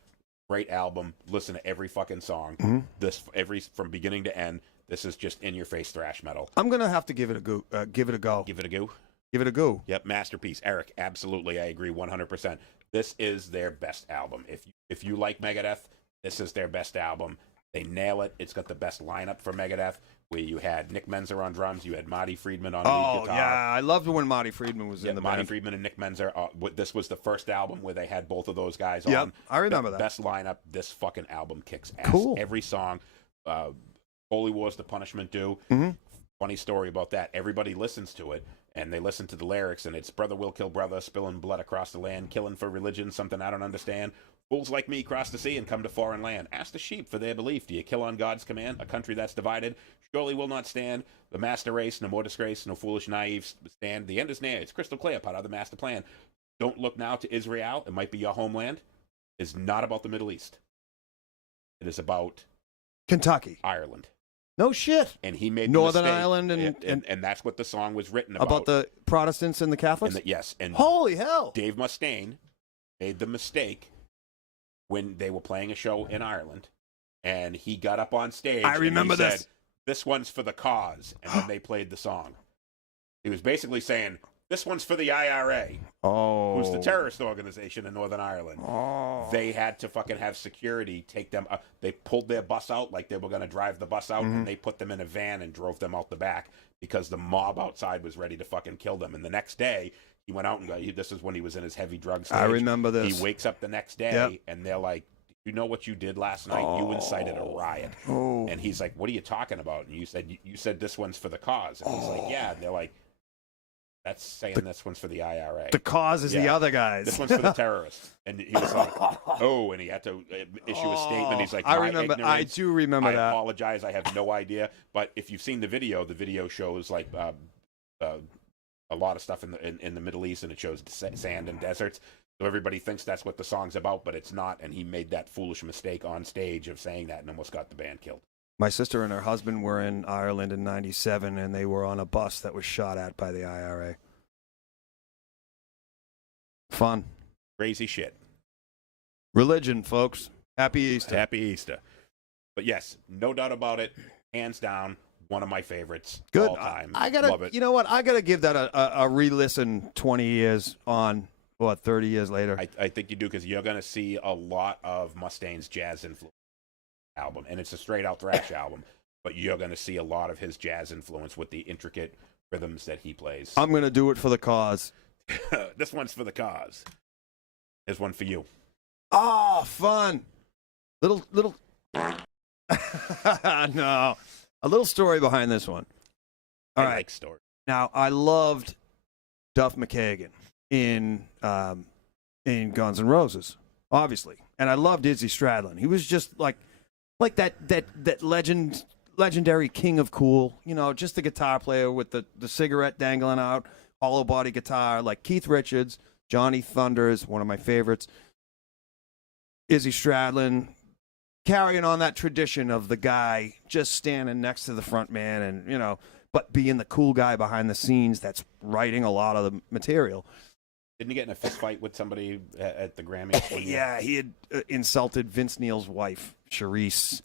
great album. Listen to every fucking song. Mm-hmm. From beginning to end. This is just in your face thrash metal. I'm gonna have to give it a go. Give it a go. Give it a go. Give it a go. Yep, masterpiece. Eric, absolutely, I agree 100%. This is their best album. If you like Megadeth, this is their best album. They nail it. It's got the best lineup for Megadeth, where you had Nick Menzer on drums, you had Marty Friedman on lead Oh guitar. yeah, I loved when Marty Friedman was in the Marty band. Friedman and Nick Menzer. This was the first album where they had both of those guys Yep, on. I remember that. Best lineup. This fucking album kicks ass. Cool. Every song. Holy Wars, The Punishment Due. Mm-hmm. Funny story about that. Everybody listens to it, and they listen to the lyrics, and it's brother will kill brother, spilling blood across the land, killing for religion, something I don't understand. Fools like me cross the sea and come to foreign land. Ask the sheep for their belief. Do you kill on God's command? A country that's divided surely will not stand. The master race, no more disgrace, no foolish naives stand. The end is near. It's crystal clear, part of the master plan. Don't look now to Israel. It might be your homeland. It's not about the Middle East. It is about Kentucky. Ireland. No shit. And he made Northern the mistake, Ireland and that's what the song was written about. About the Protestants and the Catholics. Yes, and Holy hell! Dave Mustaine made the mistake when they were playing a show in Ireland, and he got up on stage. I remember and he this. Said, "This one's for the cause," and then they played the song. He was basically saying, "This one's for the IRA." Oh. Who's the terrorist organization in Northern Ireland. Oh. They had to fucking have security take them. They pulled their bus out like they were going to drive the bus out, and they put them in a van and drove them out the back because the mob outside was ready to fucking kill them. And the next day, he went out and this is when he was in his heavy drug stage. I remember this. He wakes up the next day, Yep. and they're like, "You know what you did last night? You incited a riot." Oh. And he's like, "What are you talking about?" And you said this one's for the cause. And he's like, "Yeah." And they're like, "That's saying this one's for the IRA. The cause is the Yeah. other guys. This one's for the terrorists." And he was like, "Oh," and he had to issue a statement. He's like, I "My remember. I ignorance, do remember I that. apologize. I have no idea." But if you've seen the video shows like a lot of stuff in the Middle East, and it shows sand and deserts. So everybody thinks that's what the song's about, but it's not. And he made that foolish mistake on stage of saying that and almost got the band killed. My sister and her husband were in Ireland in '97, and they were on a bus that was shot at by the IRA. Fun. Crazy shit. Religion, folks. Happy Easter. Happy Easter. But yes, no doubt about it. Hands down, one of my favorites Good. all time. I gotta. Love it. You know what? I gotta give that a re-listen. 20 years on. What? 30 years later. I think you do, because you're going to see a lot of Mustaine's jazz influence album, and it's a straight out thrash album, but you're going to see a lot of his jazz influence with the intricate rhythms that he plays. I'm gonna do it for the cause. This one's for the cause. There's one for you. Oh, fun. Little. No. A little story behind this one. All I right. like story. Now, I loved Duff McKagan in Guns N' Roses, obviously, and I loved Izzy Stradlin. He was just like that legendary king of cool. You know, just the guitar player with the cigarette dangling out, hollow body guitar, like Keith Richards, Johnny Thunders, one of my favorites. Izzy Stradlin, carrying on that tradition of the guy just standing next to the front man and, you know, but being the cool guy behind the scenes that's writing a lot of the material. Didn't he get in a fist fight with somebody at the Grammys? Yeah, he had insulted Vince Neil's wife, Charisse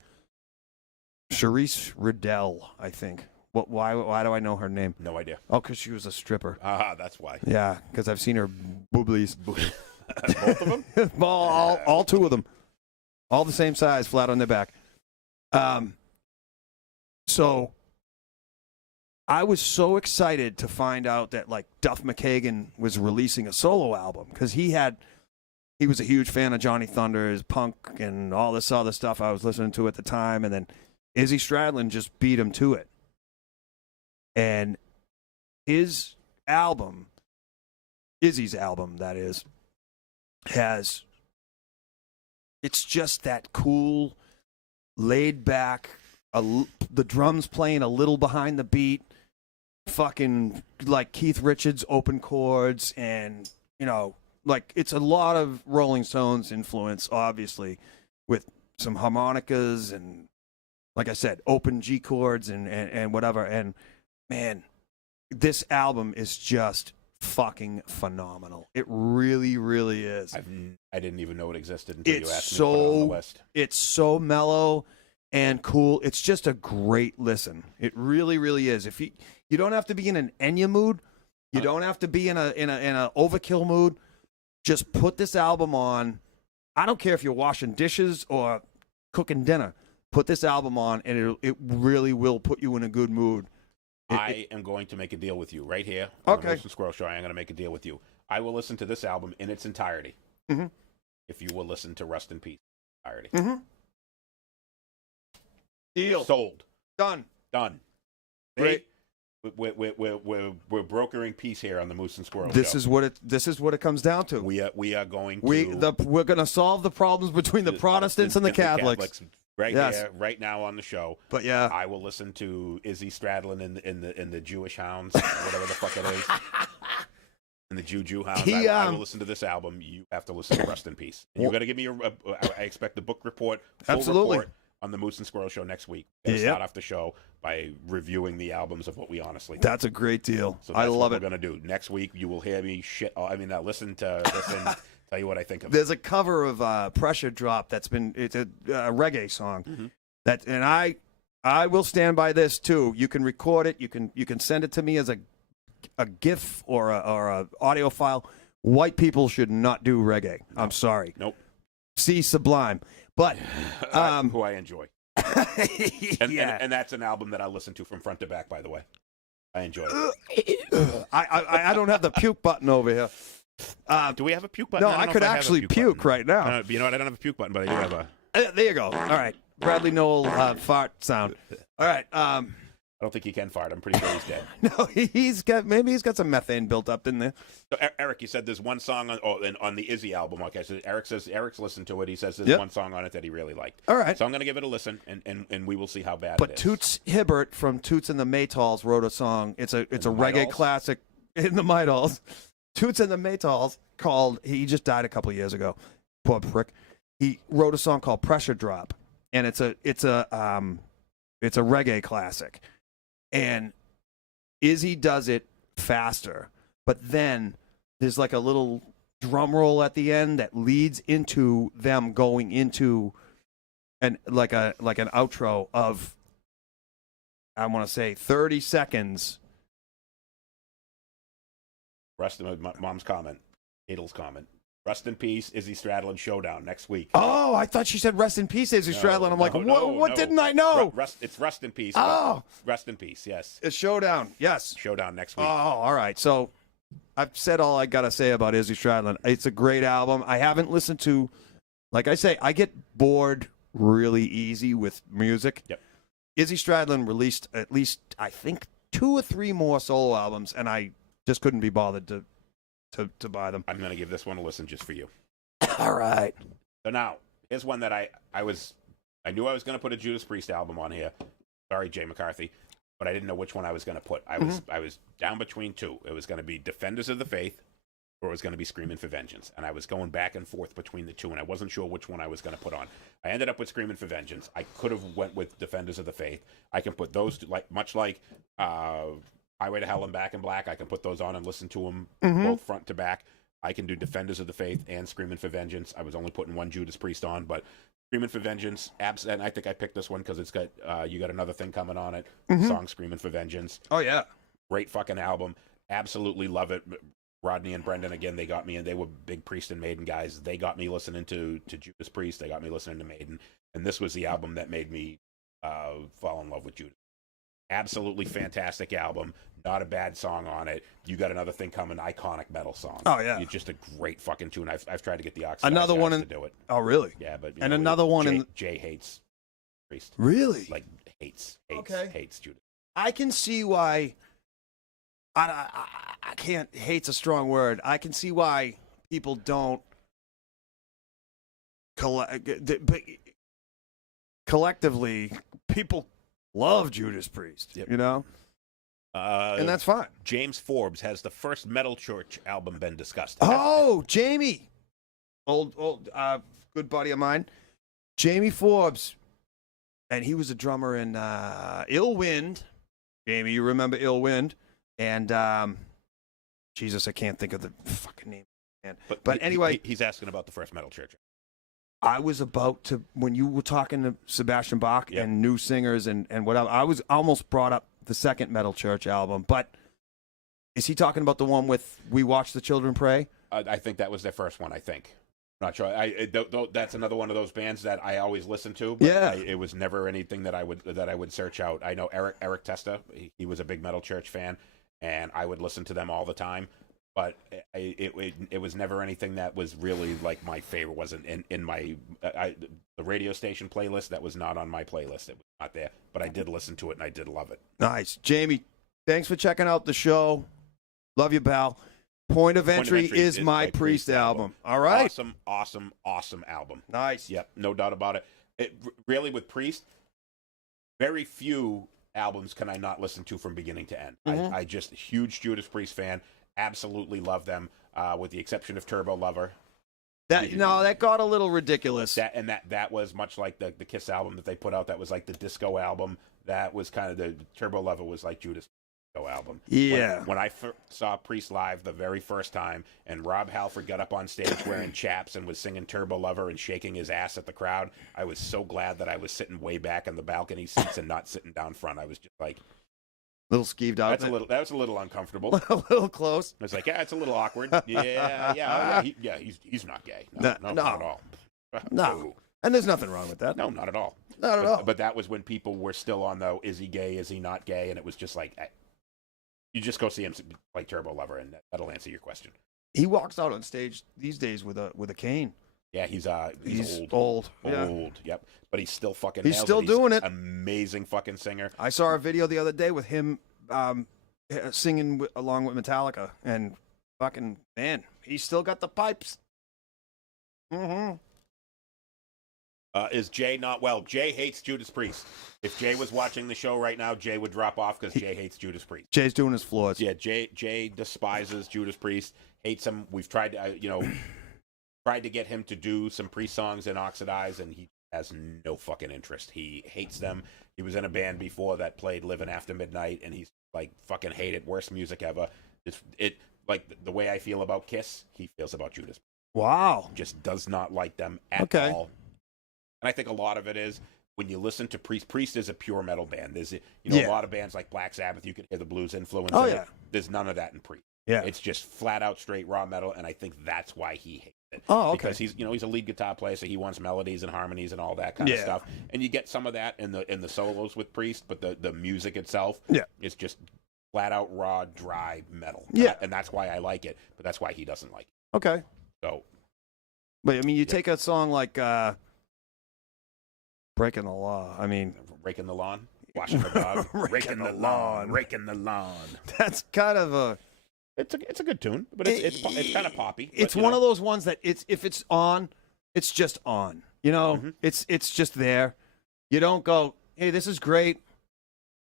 Riddell, I think. Why do I know her name? No idea. Oh, because she was a stripper. Ah, that's why. Yeah, because I've seen her booblies. Both of them? all two of them. All the same size, flat on their back. So I was so excited to find out that like Duff McKagan was releasing a solo album because he was a huge fan of Johnny Thunders, punk, and all this other stuff I was listening to at the time, and then Izzy Stradlin just beat him to it. And his album, Izzy's album, that is, it's just that cool, laid back, the drums playing a little behind the beat, fucking like Keith Richards open chords, and, you know, like it's a lot of Rolling Stones influence, obviously, with some harmonicas and, like I said, open G chords and whatever. And man, this album is just fucking phenomenal. It really, really is. I didn't even know it existed until you asked me so, to put it on the list. It's so mellow and cool. It's just a great listen. It really, really is. If you don't have to be in an Enya mood, you don't have to be in a overkill mood. Just put this album on. I don't care if you're washing dishes or cooking dinner. Put this album on, and it really will put you in a good mood. I am going to make a deal with you right here on the Moose and Squirrel Show. I am going to make a deal with you. I will listen to this album in its entirety. Mm-hmm. If you will listen to Rust in Peace entirety. Mm-hmm. Deal. Sold. Done. Great. We're brokering peace here on the Moose and Squirrel Show. This is what it comes down to. We are going to we're going to solve the problems between the Protestants and the Catholics. Right here, right now on the show. But yeah, I will listen to Izzy Stradlin in the Jewish Hounds, whatever the fuck it is, in the Juju Hounds. I will listen to this album. You have to listen to Rust in Peace. And you're gonna give me I expect the book report, full report on the Moose and Squirrel Show next week. We'll start off the show by reviewing the albums of what we honestly think. That's a great deal. So that's I love what we're gonna do next week. You will hear me listen. Tell you what I think of it. There's a cover of Pressure Drop it's a reggae song. Mm-hmm. And I will stand by this too. You can record it. You can send it to me as a GIF or a audio file. White people should not do reggae. No. I'm sorry. Nope. See Sublime, but who I enjoy. And that's an album that I listen to from front to back. By the way, I enjoy it. I don't have the puke button over here. Do we have a puke button? No, I could actually puke right now. You know what? I don't have a puke button, but I do have a... There you go. All right. Bradley Noel fart sound. All right. I don't think he can fart. I'm pretty sure he's dead. No, he's got some methane built up in there. So Eric, you said there's one song on the Izzy album. Okay, so Eric's listened to it. He says there's one song on it that he really liked. All right. So I'm going to give it a listen, and we will see how bad it is. But Toots Hibbert from Toots and the Maytals wrote a song. It's a reggae classic in the Maytals. Toots and the Maytals he just died a couple of years ago. Poor prick. He wrote a song called Pressure Drop, and it's a reggae classic. And Izzy does it faster, but then there's like a little drum roll at the end that leads into them going into an outro of, I want to say, 30 seconds. Mom's comment, Adel's comment. Rust in Peace, Izzy Stradlin Showdown next week. Oh, I thought she said Rest in Peace, Izzy Stradlin. I'm like, what didn't I know? It's Rust in Peace. Oh. Rest in Peace, yes. It's Showdown, yes. Showdown next week. Oh, all right. So I've said all I got to say about Izzy Stradlin. It's a great album. I haven't listened to, like I say, I get bored really easy with music. Yep. Izzy Stradlin released at least, I think, 2 or 3 more solo albums, and I just couldn't be bothered to buy them. I'm gonna give this one a listen just for you. All right. So now here's one that I knew I was gonna put a Judas Priest album on here. Sorry, Jay McCarthy, but I didn't know which one I was gonna put. I was down between two. It was gonna be Defenders of the Faith, or it was going to be Screaming for Vengeance. And I was going back and forth between the two, and I wasn't sure which one I was going to put on. I ended up with Screaming for Vengeance. I could have went with Defenders of the Faith. I can put those, much like Highway to Hell and Back in Black, I can put those on and listen to them both front to back. I can do Defenders of the Faith and Screaming for Vengeance. I was only putting one Judas Priest on, but Screaming for Vengeance, and I think I picked this one because it's got, You Got Another Thing Coming on it, song Screaming for Vengeance. Oh, yeah. Great fucking album. Absolutely love it. Rodney and Brendan, again, they got me, and they were big Priest and Maiden guys. They got me listening to Judas Priest. They got me listening to Maiden. And this was the album that made me fall in love with Judas. Absolutely fantastic album. Not a bad song on it. You Got Another Thing Coming, iconic metal song. Oh, yeah. It's just a great fucking tune. I've tried to get the Oxidized Another one guys to do it. Oh, really? Yeah, but... And another one Jay hates Priest. Really? Like, hates Judas. I can see why... I can't. Hate's a strong word. I can see why people don't collectively. People love Judas Priest, you know, and that's fine. James Forbes, has the first Metal Church album been discussed? Oh, Jamie, old good buddy of mine, Jamie Forbes, and he was a drummer in Ill Wind. Jamie, you remember Ill Wind? And Jesus, I can't think of the fucking name. Man. But anyway, he's asking about the first Metal Church. I was about to, when you were talking to Sebastian Bach and new singers and whatever, I was almost brought up the second Metal Church album. But is he talking about the one with We Watch the Children Pray? I think that was their first one. I think. Not sure. That's another one of those bands that I always listen to. But it was never anything that I would search out. I know Eric Testa. He was a big Metal Church fan. And I would listen to them all the time, but it was never anything that was really like my favorite. Wasn't in my the radio station playlist. That was not on my playlist. It was not there, but I did listen to it and I did love it. Nice, Jamie. Thanks for checking out the show. Love you, pal. Point of Entry is my Priest album. All right, awesome album. Nice. Yep, no doubt about it. It really, with Priest, very few albums can I not listen to from beginning to end. I just huge Judas Priest fan. Absolutely love them, with the exception of Turbo Lover. That got a little ridiculous. That was much like the Kiss album that they put out. That was like the disco album. That was kind of the Turbo Lover was like Judas album. Yeah. When I saw Priest live the very first time, and Rob Halford got up on stage wearing chaps and was singing Turbo Lover and shaking his ass at the crowd, I was so glad that I was sitting way back in the balcony seats and not sitting down front. I was just like, little skeeved out. That was a little uncomfortable. A little close. I was like, yeah, it's a little awkward. He's not gay. No, not at all. No. And there's nothing wrong with that. No, not at all. Not at all. But that was when people were still on the, is he gay, is he not gay? And it was just like, you just go see him play Turbo Lover, and that'll answer your question. He walks out on stage these days with a cane. Yeah, he's old. Yep, but he's still fucking. He's still doing it. Amazing fucking singer. I saw a video the other day with him singing along with Metallica, and fucking man, he's still got the pipes. Mm-hmm. Is Jay not well? Jay hates Judas Priest. If Jay was watching the show right now, Jay would drop off because Jay hates Judas Priest. Jay's doing his floors. Yeah, Jay despises Judas Priest, hates him. We've tried to, tried to get him to do some Priest songs in Oxidize, and he has no fucking interest. He hates them. He was in a band before that played Living After Midnight, and he's like fucking hated, worst music ever. It like the way I feel about Kiss, he feels about Judas. Wow. Just does not like them at all. And I think a lot of it is when you listen to Priest. Priest is a pure metal band. There's a lot of bands like Black Sabbath. You can hear the blues influence. Oh, in yeah. it. There's none of that in Priest. Yeah. It's just flat out straight raw metal, and I think that's why he hates it. Oh, okay. Because he's a lead guitar player, so he wants melodies and harmonies and all that kind of stuff. And you get some of that in the solos with Priest, but the music itself is just flat out raw, dry metal. Yeah. And that's why I like it, but that's why he doesn't like it. Okay. So. But I mean, you take a song like Breaking the Law. I mean, Breaking the Lawn. Washing the dog, raking the lawn, raking the lawn. That's kind of a. It's a good tune, but it's kind of poppy. It's one of those ones that if it's on, it's just on. You know, it's just there. You don't go, hey, this is great.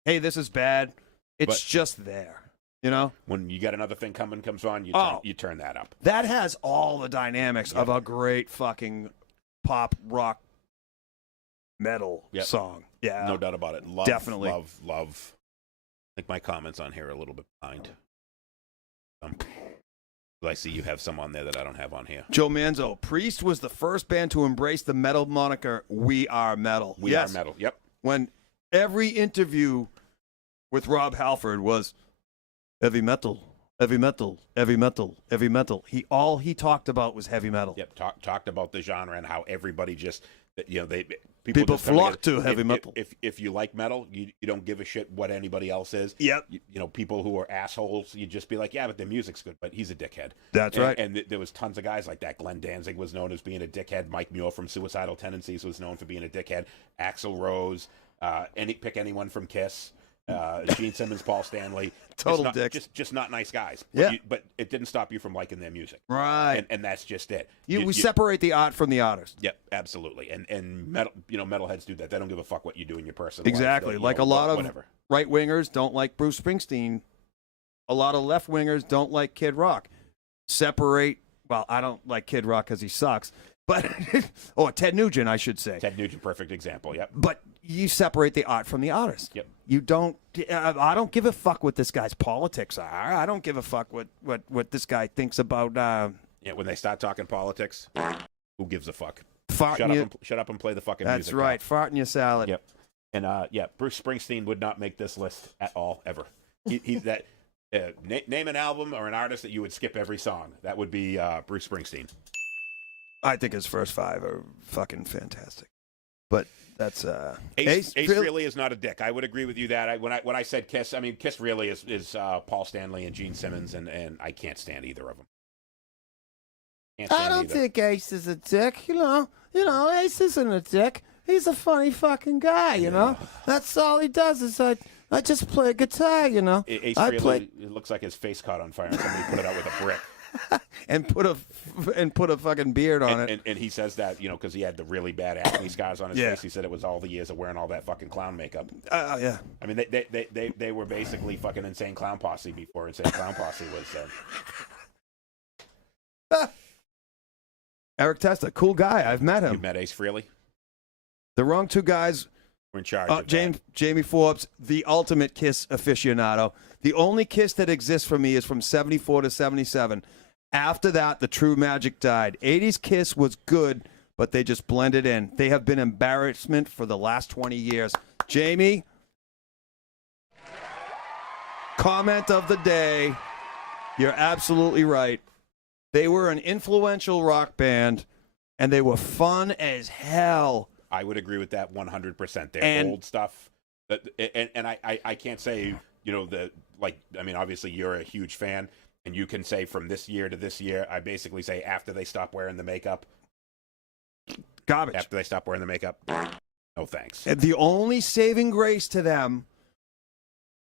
Hey, this is bad. It's just there. You know, when you got another thing comes on, you turn that up. That has all the dynamics of a great fucking pop rock metal song. Yeah, no doubt about it. Love, definitely love. I think my comments on here are a little bit behind. I see you have some on there that I don't have on here. Joe Manzo, Priest was the first band to embrace the metal moniker, We Are Metal. We Are Metal, yep. When every interview with Rob Halford was heavy metal, heavy metal, heavy metal, heavy metal. All he talked about was heavy metal. Yep, talked about the genre and how everybody just, people flock to heavy metal. If you like metal, you don't give a shit what anybody else is. Yep. People who are assholes, you just be like, yeah, but their music's good, but he's a dickhead. That's right. And there was tons of guys like that. Glenn Danzig was known as being a dickhead. Mike Muir from Suicidal Tendencies was known for being a dickhead. Axl Rose, pick anyone from Kiss. Gene Simmons, Paul Stanley, total dicks. Just not nice guys. But it didn't stop you from liking their music, right? And that's just it. We separate the art from the artist. Yep, absolutely. And metal, metalheads do that. They don't give a fuck what you do in your personal exactly. life. Like a lot of right wingers don't like Bruce Springsteen. A lot of left wingers don't like Kid Rock. Separate. Well, I don't like Kid Rock because he sucks. But Ted Nugent, I should say. Ted Nugent, perfect example. Yep. But you separate the art from the artist. Yep. You don't. I don't give a fuck what this guy's politics are. I don't give a fuck what this guy thinks about. When they start talking politics, who gives a fuck? Shut up and play the fucking music. That's right. Fart in your salad. Yep. And Bruce Springsteen would not make this list at all ever. He's that. Name an album or an artist that you would skip every song. That would be Bruce Springsteen. I think his first 5 are fucking fantastic. But that's Ace really is not a dick. I would agree with you that when I said Kiss, I mean Kiss really is Paul Stanley and Gene Simmons, and I can't stand either of them. I don't think Ace is a dick. You know, Ace isn't a dick. He's a funny fucking guy. You know, that's all he does is I just play guitar. You know, Ace really it looks like his face caught on fire and somebody put it out with a brick. and put a fucking beard on it. And he says that, because he had the really bad acne scars on his face. He said it was all the years of wearing all that fucking clown makeup. Yeah. I mean, they were basically fucking Insane Clown Posse before Insane Clown Posse was. Eric Testa, cool guy. I've met him. You met Ace Frehley? The wrong two guys. We're in charge of Jamie Forbes, the ultimate Kiss aficionado. The only Kiss that exists for me is from 74 to 77. After that, the true magic died. 80s Kiss was good, but they just blended in. They have been embarrassment for the last 20 years. Jamie, comment of the day. You're absolutely right. They were an influential rock band, and they were fun as hell. I would agree with that 100%. Their old stuff. And I can't say, obviously you're a huge fan. And you can say from this year to this year, I basically say after they stop wearing the makeup. Garbage. After they stop wearing the makeup, no thanks. The only saving grace to them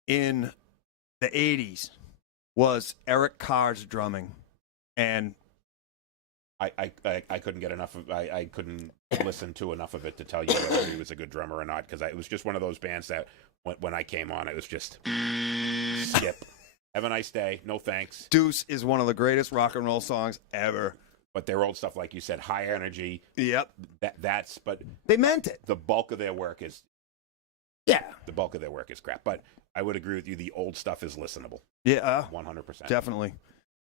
in the 80s was Eric Carr's drumming. And I couldn't get enough of I couldn't listen to enough of it to tell you whether he was a good drummer or not, because it was just one of those bands that when I came on, it was just skip. Have a nice day. No thanks. Deuce is one of the greatest rock and roll songs ever. But their old stuff, like you said, high energy. Yep. But they meant it. The bulk of their work is The bulk of their work is crap. But I would agree with you. The old stuff is listenable. Yeah. 100%. Definitely.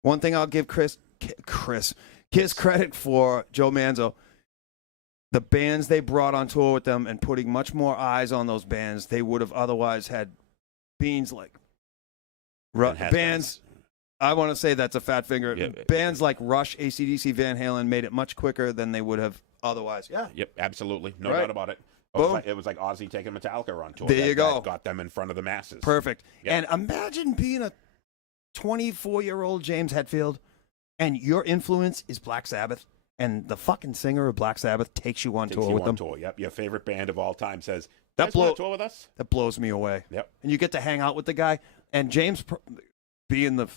One thing I'll give Kiss credit for, Joe Manzo, the bands they brought on tour with them and putting much more eyes on those bands, they would have otherwise had beans like bands. I want to say that's a fat finger. Yeah. Bands like Rush, AC/DC, Van Halen made it much quicker than they would have otherwise. Yeah. Yep, absolutely. No right. doubt about it. It was like Ozzy taking Metallica on tour. There you go. That got them in front of the masses. Perfect. Yep. And imagine being a 24-year-old James Hetfield and your influence is Black Sabbath and the fucking singer of Black Sabbath takes you on tour with them. Yep. Your favorite band of all time says, You guys want to tour with us? That blows me away. Yep. And you get to hang out with the guy. And James, being the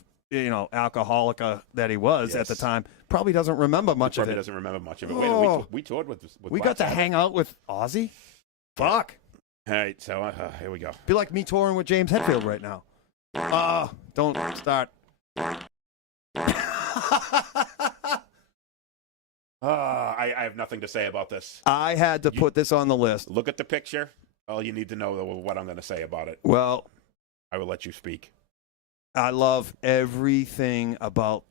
alcoholic that he was at the time, probably doesn't remember much of it. Probably doesn't remember much of it. Wait, we toured with we got to hang out with Ozzy? Fuck. All right, so here we go. Be like me touring with James Hetfield right now. Don't start. I have nothing to say about this. I had to put this on the list. Look at the picture. All you need to know what I'm going to say about it. Well, I will let you speak. I love everything about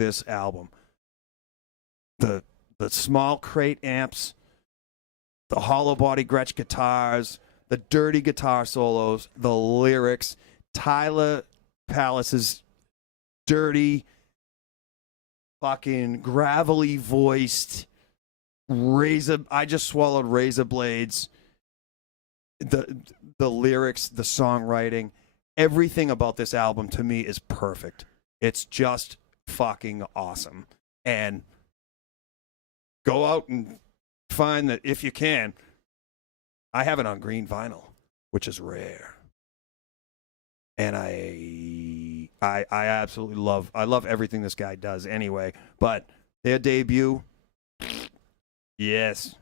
this album. The small crate amps, the hollow body Gretsch guitars, the dirty guitar solos, the lyrics, Tyler Palace's dirty, fucking gravelly voiced I just swallowed razor blades. The lyrics, the songwriting, everything about this album to me is perfect. It's just fucking awesome. And go out and find that if you can. I have it on green vinyl, which is rare. And I absolutely love everything this guy does anyway. But their debut, yes.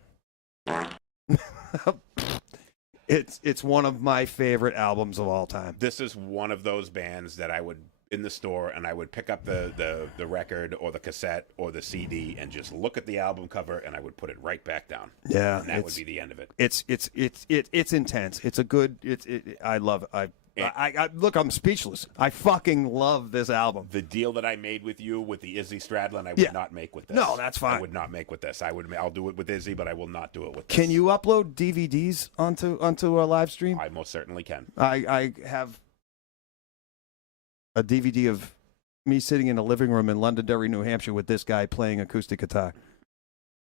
It's one of my favorite albums of all time. This is one of those bands that I would in the store and I would pick up the record or the cassette or the CD and just look at the album cover and I would put it right back down. Yeah, and that would be the end of it. It's intense. It's a good. I love it. I look. I'm speechless. I fucking love this album. The deal that I made with you with the Izzy Stradlin, I would not make with this. No, that's fine. I would not make with this. I'll do it with Izzy, but I will not do it with this. Can you upload DVDs onto a live stream? I most certainly can. I have a DVD of me sitting in a living room in Londonderry, New Hampshire, with this guy playing acoustic guitar.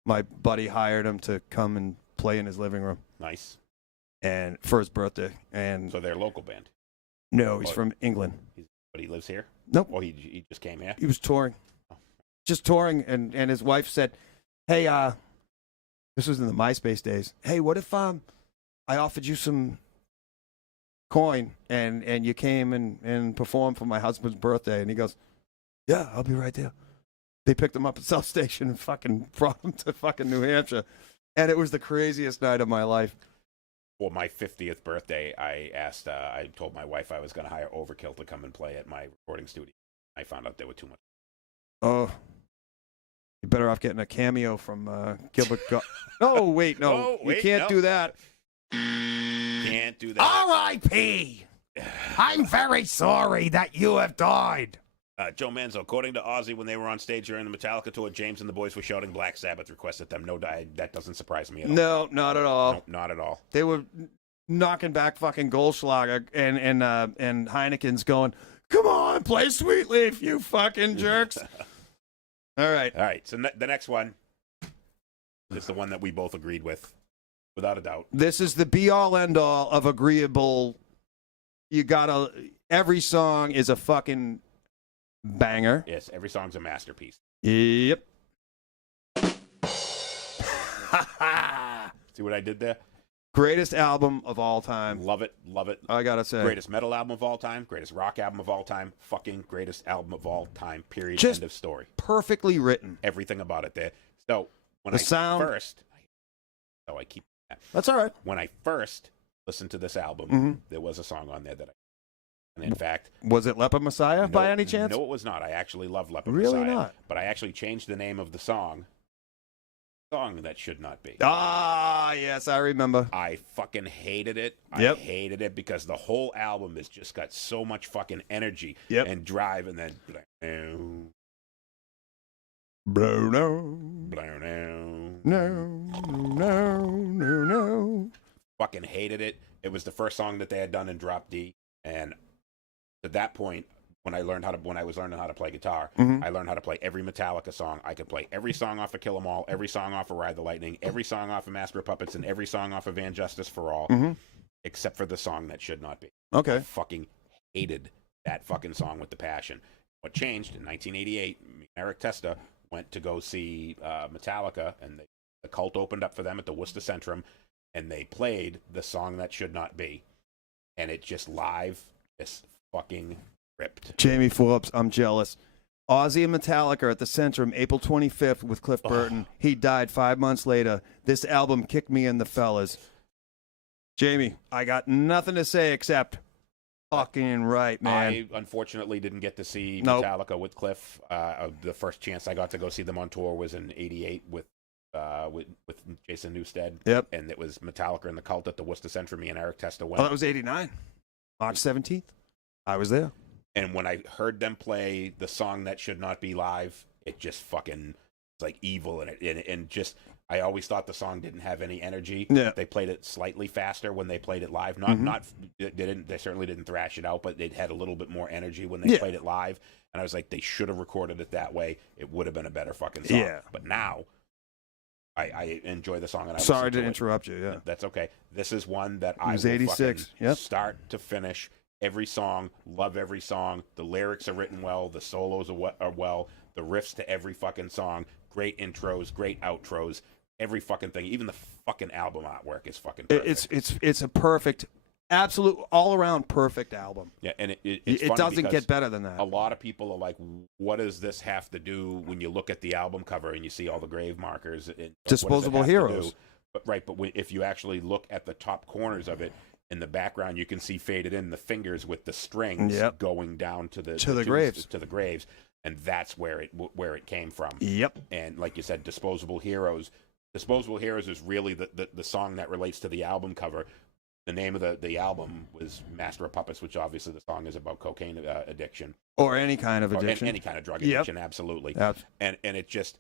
My buddy hired him to come and play in his living room. Nice. And for his birthday. And so they're a local band. No, he's from England. But he lives here? Nope. Or he just came here? He was touring. Just touring, and his wife said, hey, this was in the MySpace days. Hey, what if I offered you some coin and you came and performed for my husband's birthday? And he goes, yeah, I'll be right there. They picked him up at South Station and fucking brought him to fucking New Hampshire. And it was the craziest night of my life. For my 50th birthday, I told my wife I was going to hire Overkill to come and play at my recording studio. I found out there were too much. Oh, you're better off getting a cameo from Gilbert. No, wait, no. You can't do that. Can't do that. R.I.P. I'm very sorry that you have died. Joe Manzo, according to Ozzy, when they were on stage during the Metallica tour, James and the boys were shouting Black Sabbath requests at them. No, that doesn't surprise me at all. No, not at all. No, not at all. They were knocking back fucking Goldschlager and Heineken's going, come on, play Sweet Leaf, you fucking jerks. All right. So the next one is the one that we both agreed with, without a doubt. This is the be-all, end-all of agreeable. Every song is a fucking banger. Yes, every song's a masterpiece. Yep. See what I did there? Greatest album of all time. Love it, love it. I gotta say. Greatest metal album of all time, greatest rock album of all time, fucking greatest album of all time, period, Just end of story. Perfectly written. Everything about it there. So, when the sound. I keep that. That's all right. When I first listened to this album, there was a song on there that and in fact... Was it Leper Messiah by any chance? No, it was not. I actually love Leper Really Messiah. not? But I actually changed the name of the song. Song that should not be. Ah, yes, I remember. I fucking hated it. Yep. I hated it because the whole album has just got so much fucking energy and drive, and then... No. Fucking hated it. It was the first song that they had done in Drop D, and at that point, when I was learning how to play guitar, I learned how to play every Metallica song. I could play every song off of Kill 'Em All, every song off of Ride the Lightning, every song off of Master of Puppets, and every song off of Van Justice for All, except for the song that should not be. Okay. I fucking hated that fucking song with the passion. What changed in 1988? Eric Testa went to go see Metallica, and the Cult opened up for them at the Worcester Centrum. and they played the song that should not be, and it just live just fucking ripped. Jamie Forbes, I'm jealous. Ozzy and Metallica at the Centrum, April 25th with Cliff Burton. He died 5 months later. This album kicked me in the fellas. Jamie, I got nothing to say except fucking right, man. I unfortunately didn't get to see Nope. Metallica with Cliff. The first chance I got to go see them on tour was in '88 with Jason Newsted. Yep. And it was Metallica and the Cult at the Worcester Center. Me and Eric Testa went. Oh, that was 89. March 17th. I was there. And when I heard them play the song that should not be live, it just fucking it's like evil in it, and just I always thought the song didn't have any energy. Yeah. They played it slightly faster when they played it live. They certainly didn't thrash it out, but they had a little bit more energy when they played it live. And I was like, they should have recorded it that way. It would have been a better fucking song. Yeah. But now, I enjoy the song. And I Sorry listen to interrupt you. Yeah. That's okay. This is one that I was will 86. fucking Yep. start to finish. Every song, love every song. The lyrics are written well. The solos are well. The riffs to every fucking song. Great intros, great outros. Every fucking thing. Even the fucking album artwork is fucking perfect. It's a perfect, absolute, all around perfect album. Yeah, and it's It funny doesn't because get better than that. a lot of people are like, what does this have to do when you look at the album cover and you see all the grave markers? And what does it Disposable have to Heroes. do? But if you actually look at the top corners of it, in the background, you can see faded in the fingers with the strings going down to the graves. to the graves, and that's where it came from. Yep. And like you said, Disposable Heroes. Disposable Heroes is really the song that relates to the album cover. The name of the album was Master of Puppets, which obviously the song is about cocaine addiction. Or any kind of Or addiction. any kind of drug addiction, absolutely. And it just,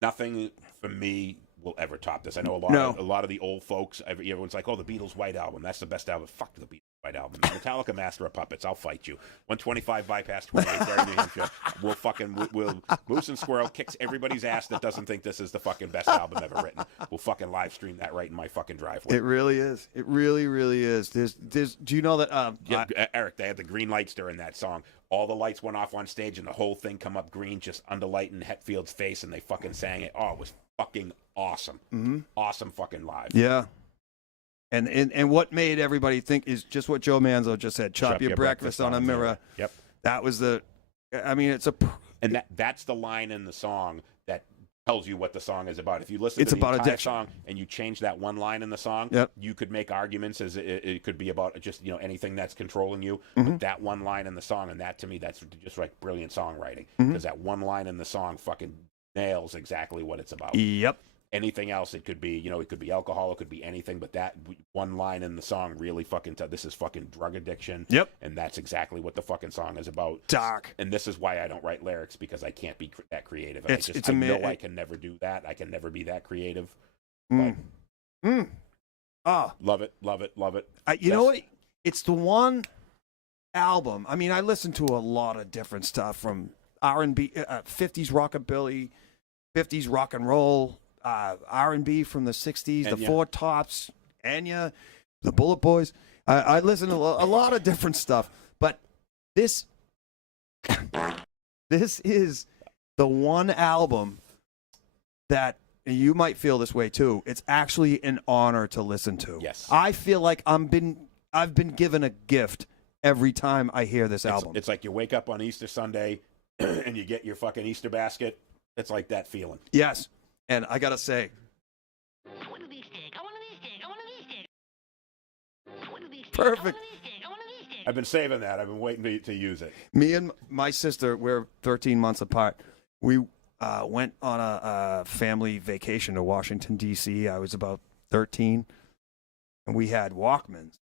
nothing for me will ever top this. I know a lot of the old folks, everyone's like, oh, the Beatles' White Album, that's the best album. Fuck the Beatles' White Album. Metallica, Master of Puppets, I'll fight you. 125 bypass 28 there in New Hampshire. We'll Moose and Squirrel kicks everybody's ass that doesn't think this is the fucking best album ever written. We'll fucking live stream that right in my fucking driveway. It really is. It really, really is. Do you know that? Eric, they had the green lights during that song. All the lights went off on stage and the whole thing come up green, just underlighting Hetfield's face, and they fucking sang it. Oh, it was fucking awesome. Mm-hmm. Awesome fucking live. Yeah. And what made everybody think is just what Joe Manzo just said. Chop your breakfast on a mirror. Yep. That was it's a... And that's the line in the song that tells you what the song is about. If you listen It's to the about entire addiction. song and you change that one line in the song, you could make arguments as it could be about just anything that's controlling you. Mm-hmm. But that one line in the song, and that to me, that's just like brilliant songwriting, because that one line in the song fucking nails exactly what it's about. Yep. Anything else, it could be, it could be alcohol, it could be anything, but that one line in the song really fucking this is fucking drug addiction. Yep. And that's exactly what the fucking song is about. Dark. And this is why I don't write lyrics, because I can't be that creative. It's I know I can never do that. I can never be that creative. Love it, love it, love it. You know what? It's the one album. I mean, I listen to a lot of different stuff from R&B, 50s rockabilly, 50s rock and roll, R&B from the 60s, the Four Tops, Enya, the Bullet Boys. I listen to a lot of different stuff, but this is the one album that you might feel this way too. It's actually an honor to listen to. Yes. I feel like I've been given a gift every time I hear this album. It's like you wake up on Easter Sunday and you get your fucking Easter basket. It's like that feeling. Yes. And I got to say, perfect. I've been saving that. I've been waiting to use it. Me and my sister, we're 13 months apart. We went on a family vacation to Washington, D.C. I was about 13. And we had Walkmans.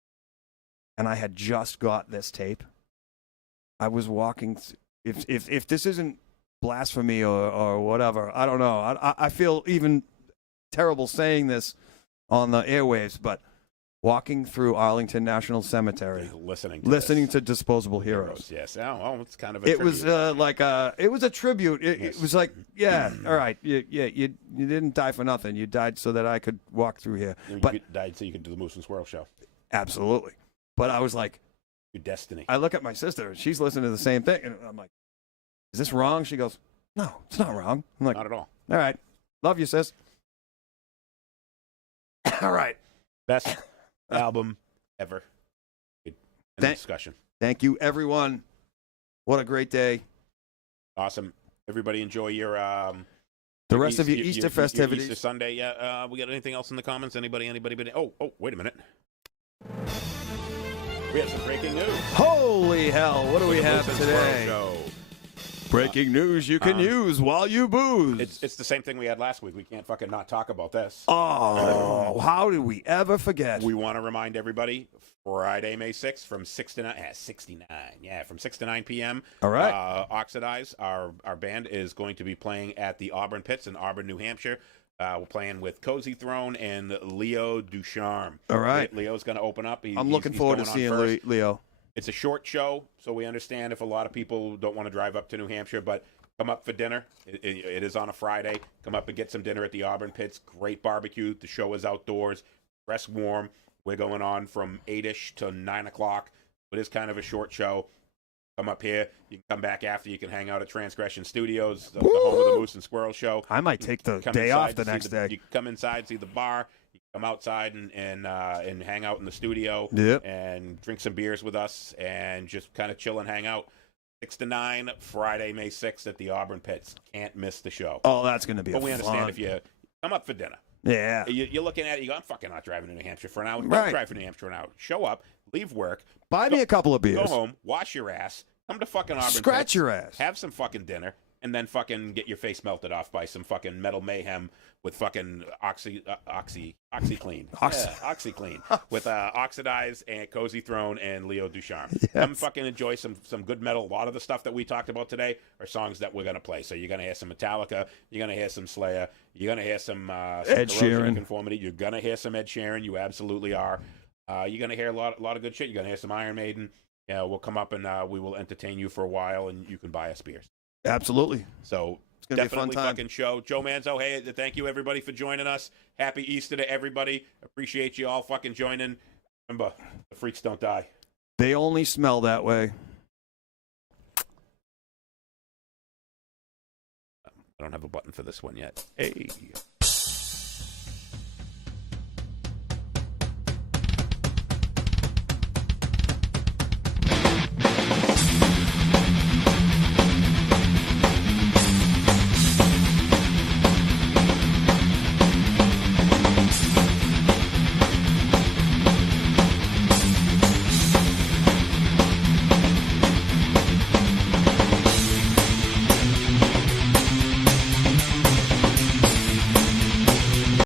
And I had just got this tape. I was walking. If this isn't blasphemy or whatever, I don't know. I feel even terrible saying this on the airwaves, but walking through Arlington National Cemetery, listening to Disposable Heroes. Yes. Oh, it's kind of a tribute. Was it was a tribute. It was like, all right, you didn't die for nothing. You died so that I could walk through here. You died so you could do the Moose and Squirrel show. Absolutely. But I was like, your destiny. I look at my sister, and she's listening to the same thing, and I'm like, is this wrong? She goes, no, it's not wrong. I'm like, not at all. All right. Love you, sis. All right. Best album ever. End of discussion. Thank you, everyone. What a great day. Awesome. Everybody enjoy your the rest of your Easter festivities. Easter Sunday. Yeah. We got anything else in the comments? Anybody? Oh, wait a minute. We have some breaking news. Holy hell! What do we have today? Show. Breaking news you can use while you booze. It's the same thing we had last week. We can't fucking not talk about this. Oh, how did we ever forget? We want to remind everybody, Friday, May 6th from 6 to 9, 69. Yeah, from 6 to 9 p.m. All right. Oxidize, our band, is going to be playing at the Auburn Pits in Auburn, New Hampshire. We're playing with Cozy Throne and Leo Ducharme. All right. Leo's going to open up. I'm looking forward to seeing Leo. It's a short show, so we understand if a lot of people don't want to drive up to New Hampshire, but come up for dinner. It is on a Friday. Come up and get some dinner at the Auburn Pits. Great barbecue. The show is outdoors. Dress warm. We're going on from 8-ish to 9 o'clock. It is kind of a short show. Come up here. You can come back after. You can hang out at Transgression Studios, the home of the Moose and Squirrel Show. I might take the day off the next day. You can come inside, see the bar. You can come outside and hang out in the studio. Yep. And drink some beers with us and just kind of chill and hang out. 6 to 9, Friday, May 6th at the Auburn Pits. Can't miss the show. Oh, that's going to be But we understand if you come up for dinner. Yeah. You're looking at it, you go, I'm fucking not driving to New Hampshire for an hour. Right. Don't drive to New Hampshire for an hour. Show up, leave work. Buy me a couple of beers. Go home, wash your ass, come to fucking Auburn Scratch Pits, your ass. have some fucking dinner, and then fucking get your face melted off by some fucking Metal Mayhem with fucking OxyClean. OxyClean. With Oxidize and Cozy Throne and Leo Ducharme. Yes. Come fucking enjoy some good metal. A lot of the stuff that we talked about today are songs that we're going to play. So you're going to hear some Metallica. You're going to hear some Slayer. You're going to hear some Ed Sheeran. Conformity. You're going to hear some Ed Sheeran. You absolutely are. You're going to hear a lot of good shit. You're going to hear some Iron Maiden. Yeah, we'll come up and we will entertain you for a while, and you can buy us beers. Absolutely. So it's gonna definitely be a fun time. fucking show. Joe Manzo, hey, thank you everybody for joining us. Happy Easter to everybody. Appreciate you all fucking joining. Remember, the freaks don't die. They only smell that way. I don't have a button for this one yet. Hey.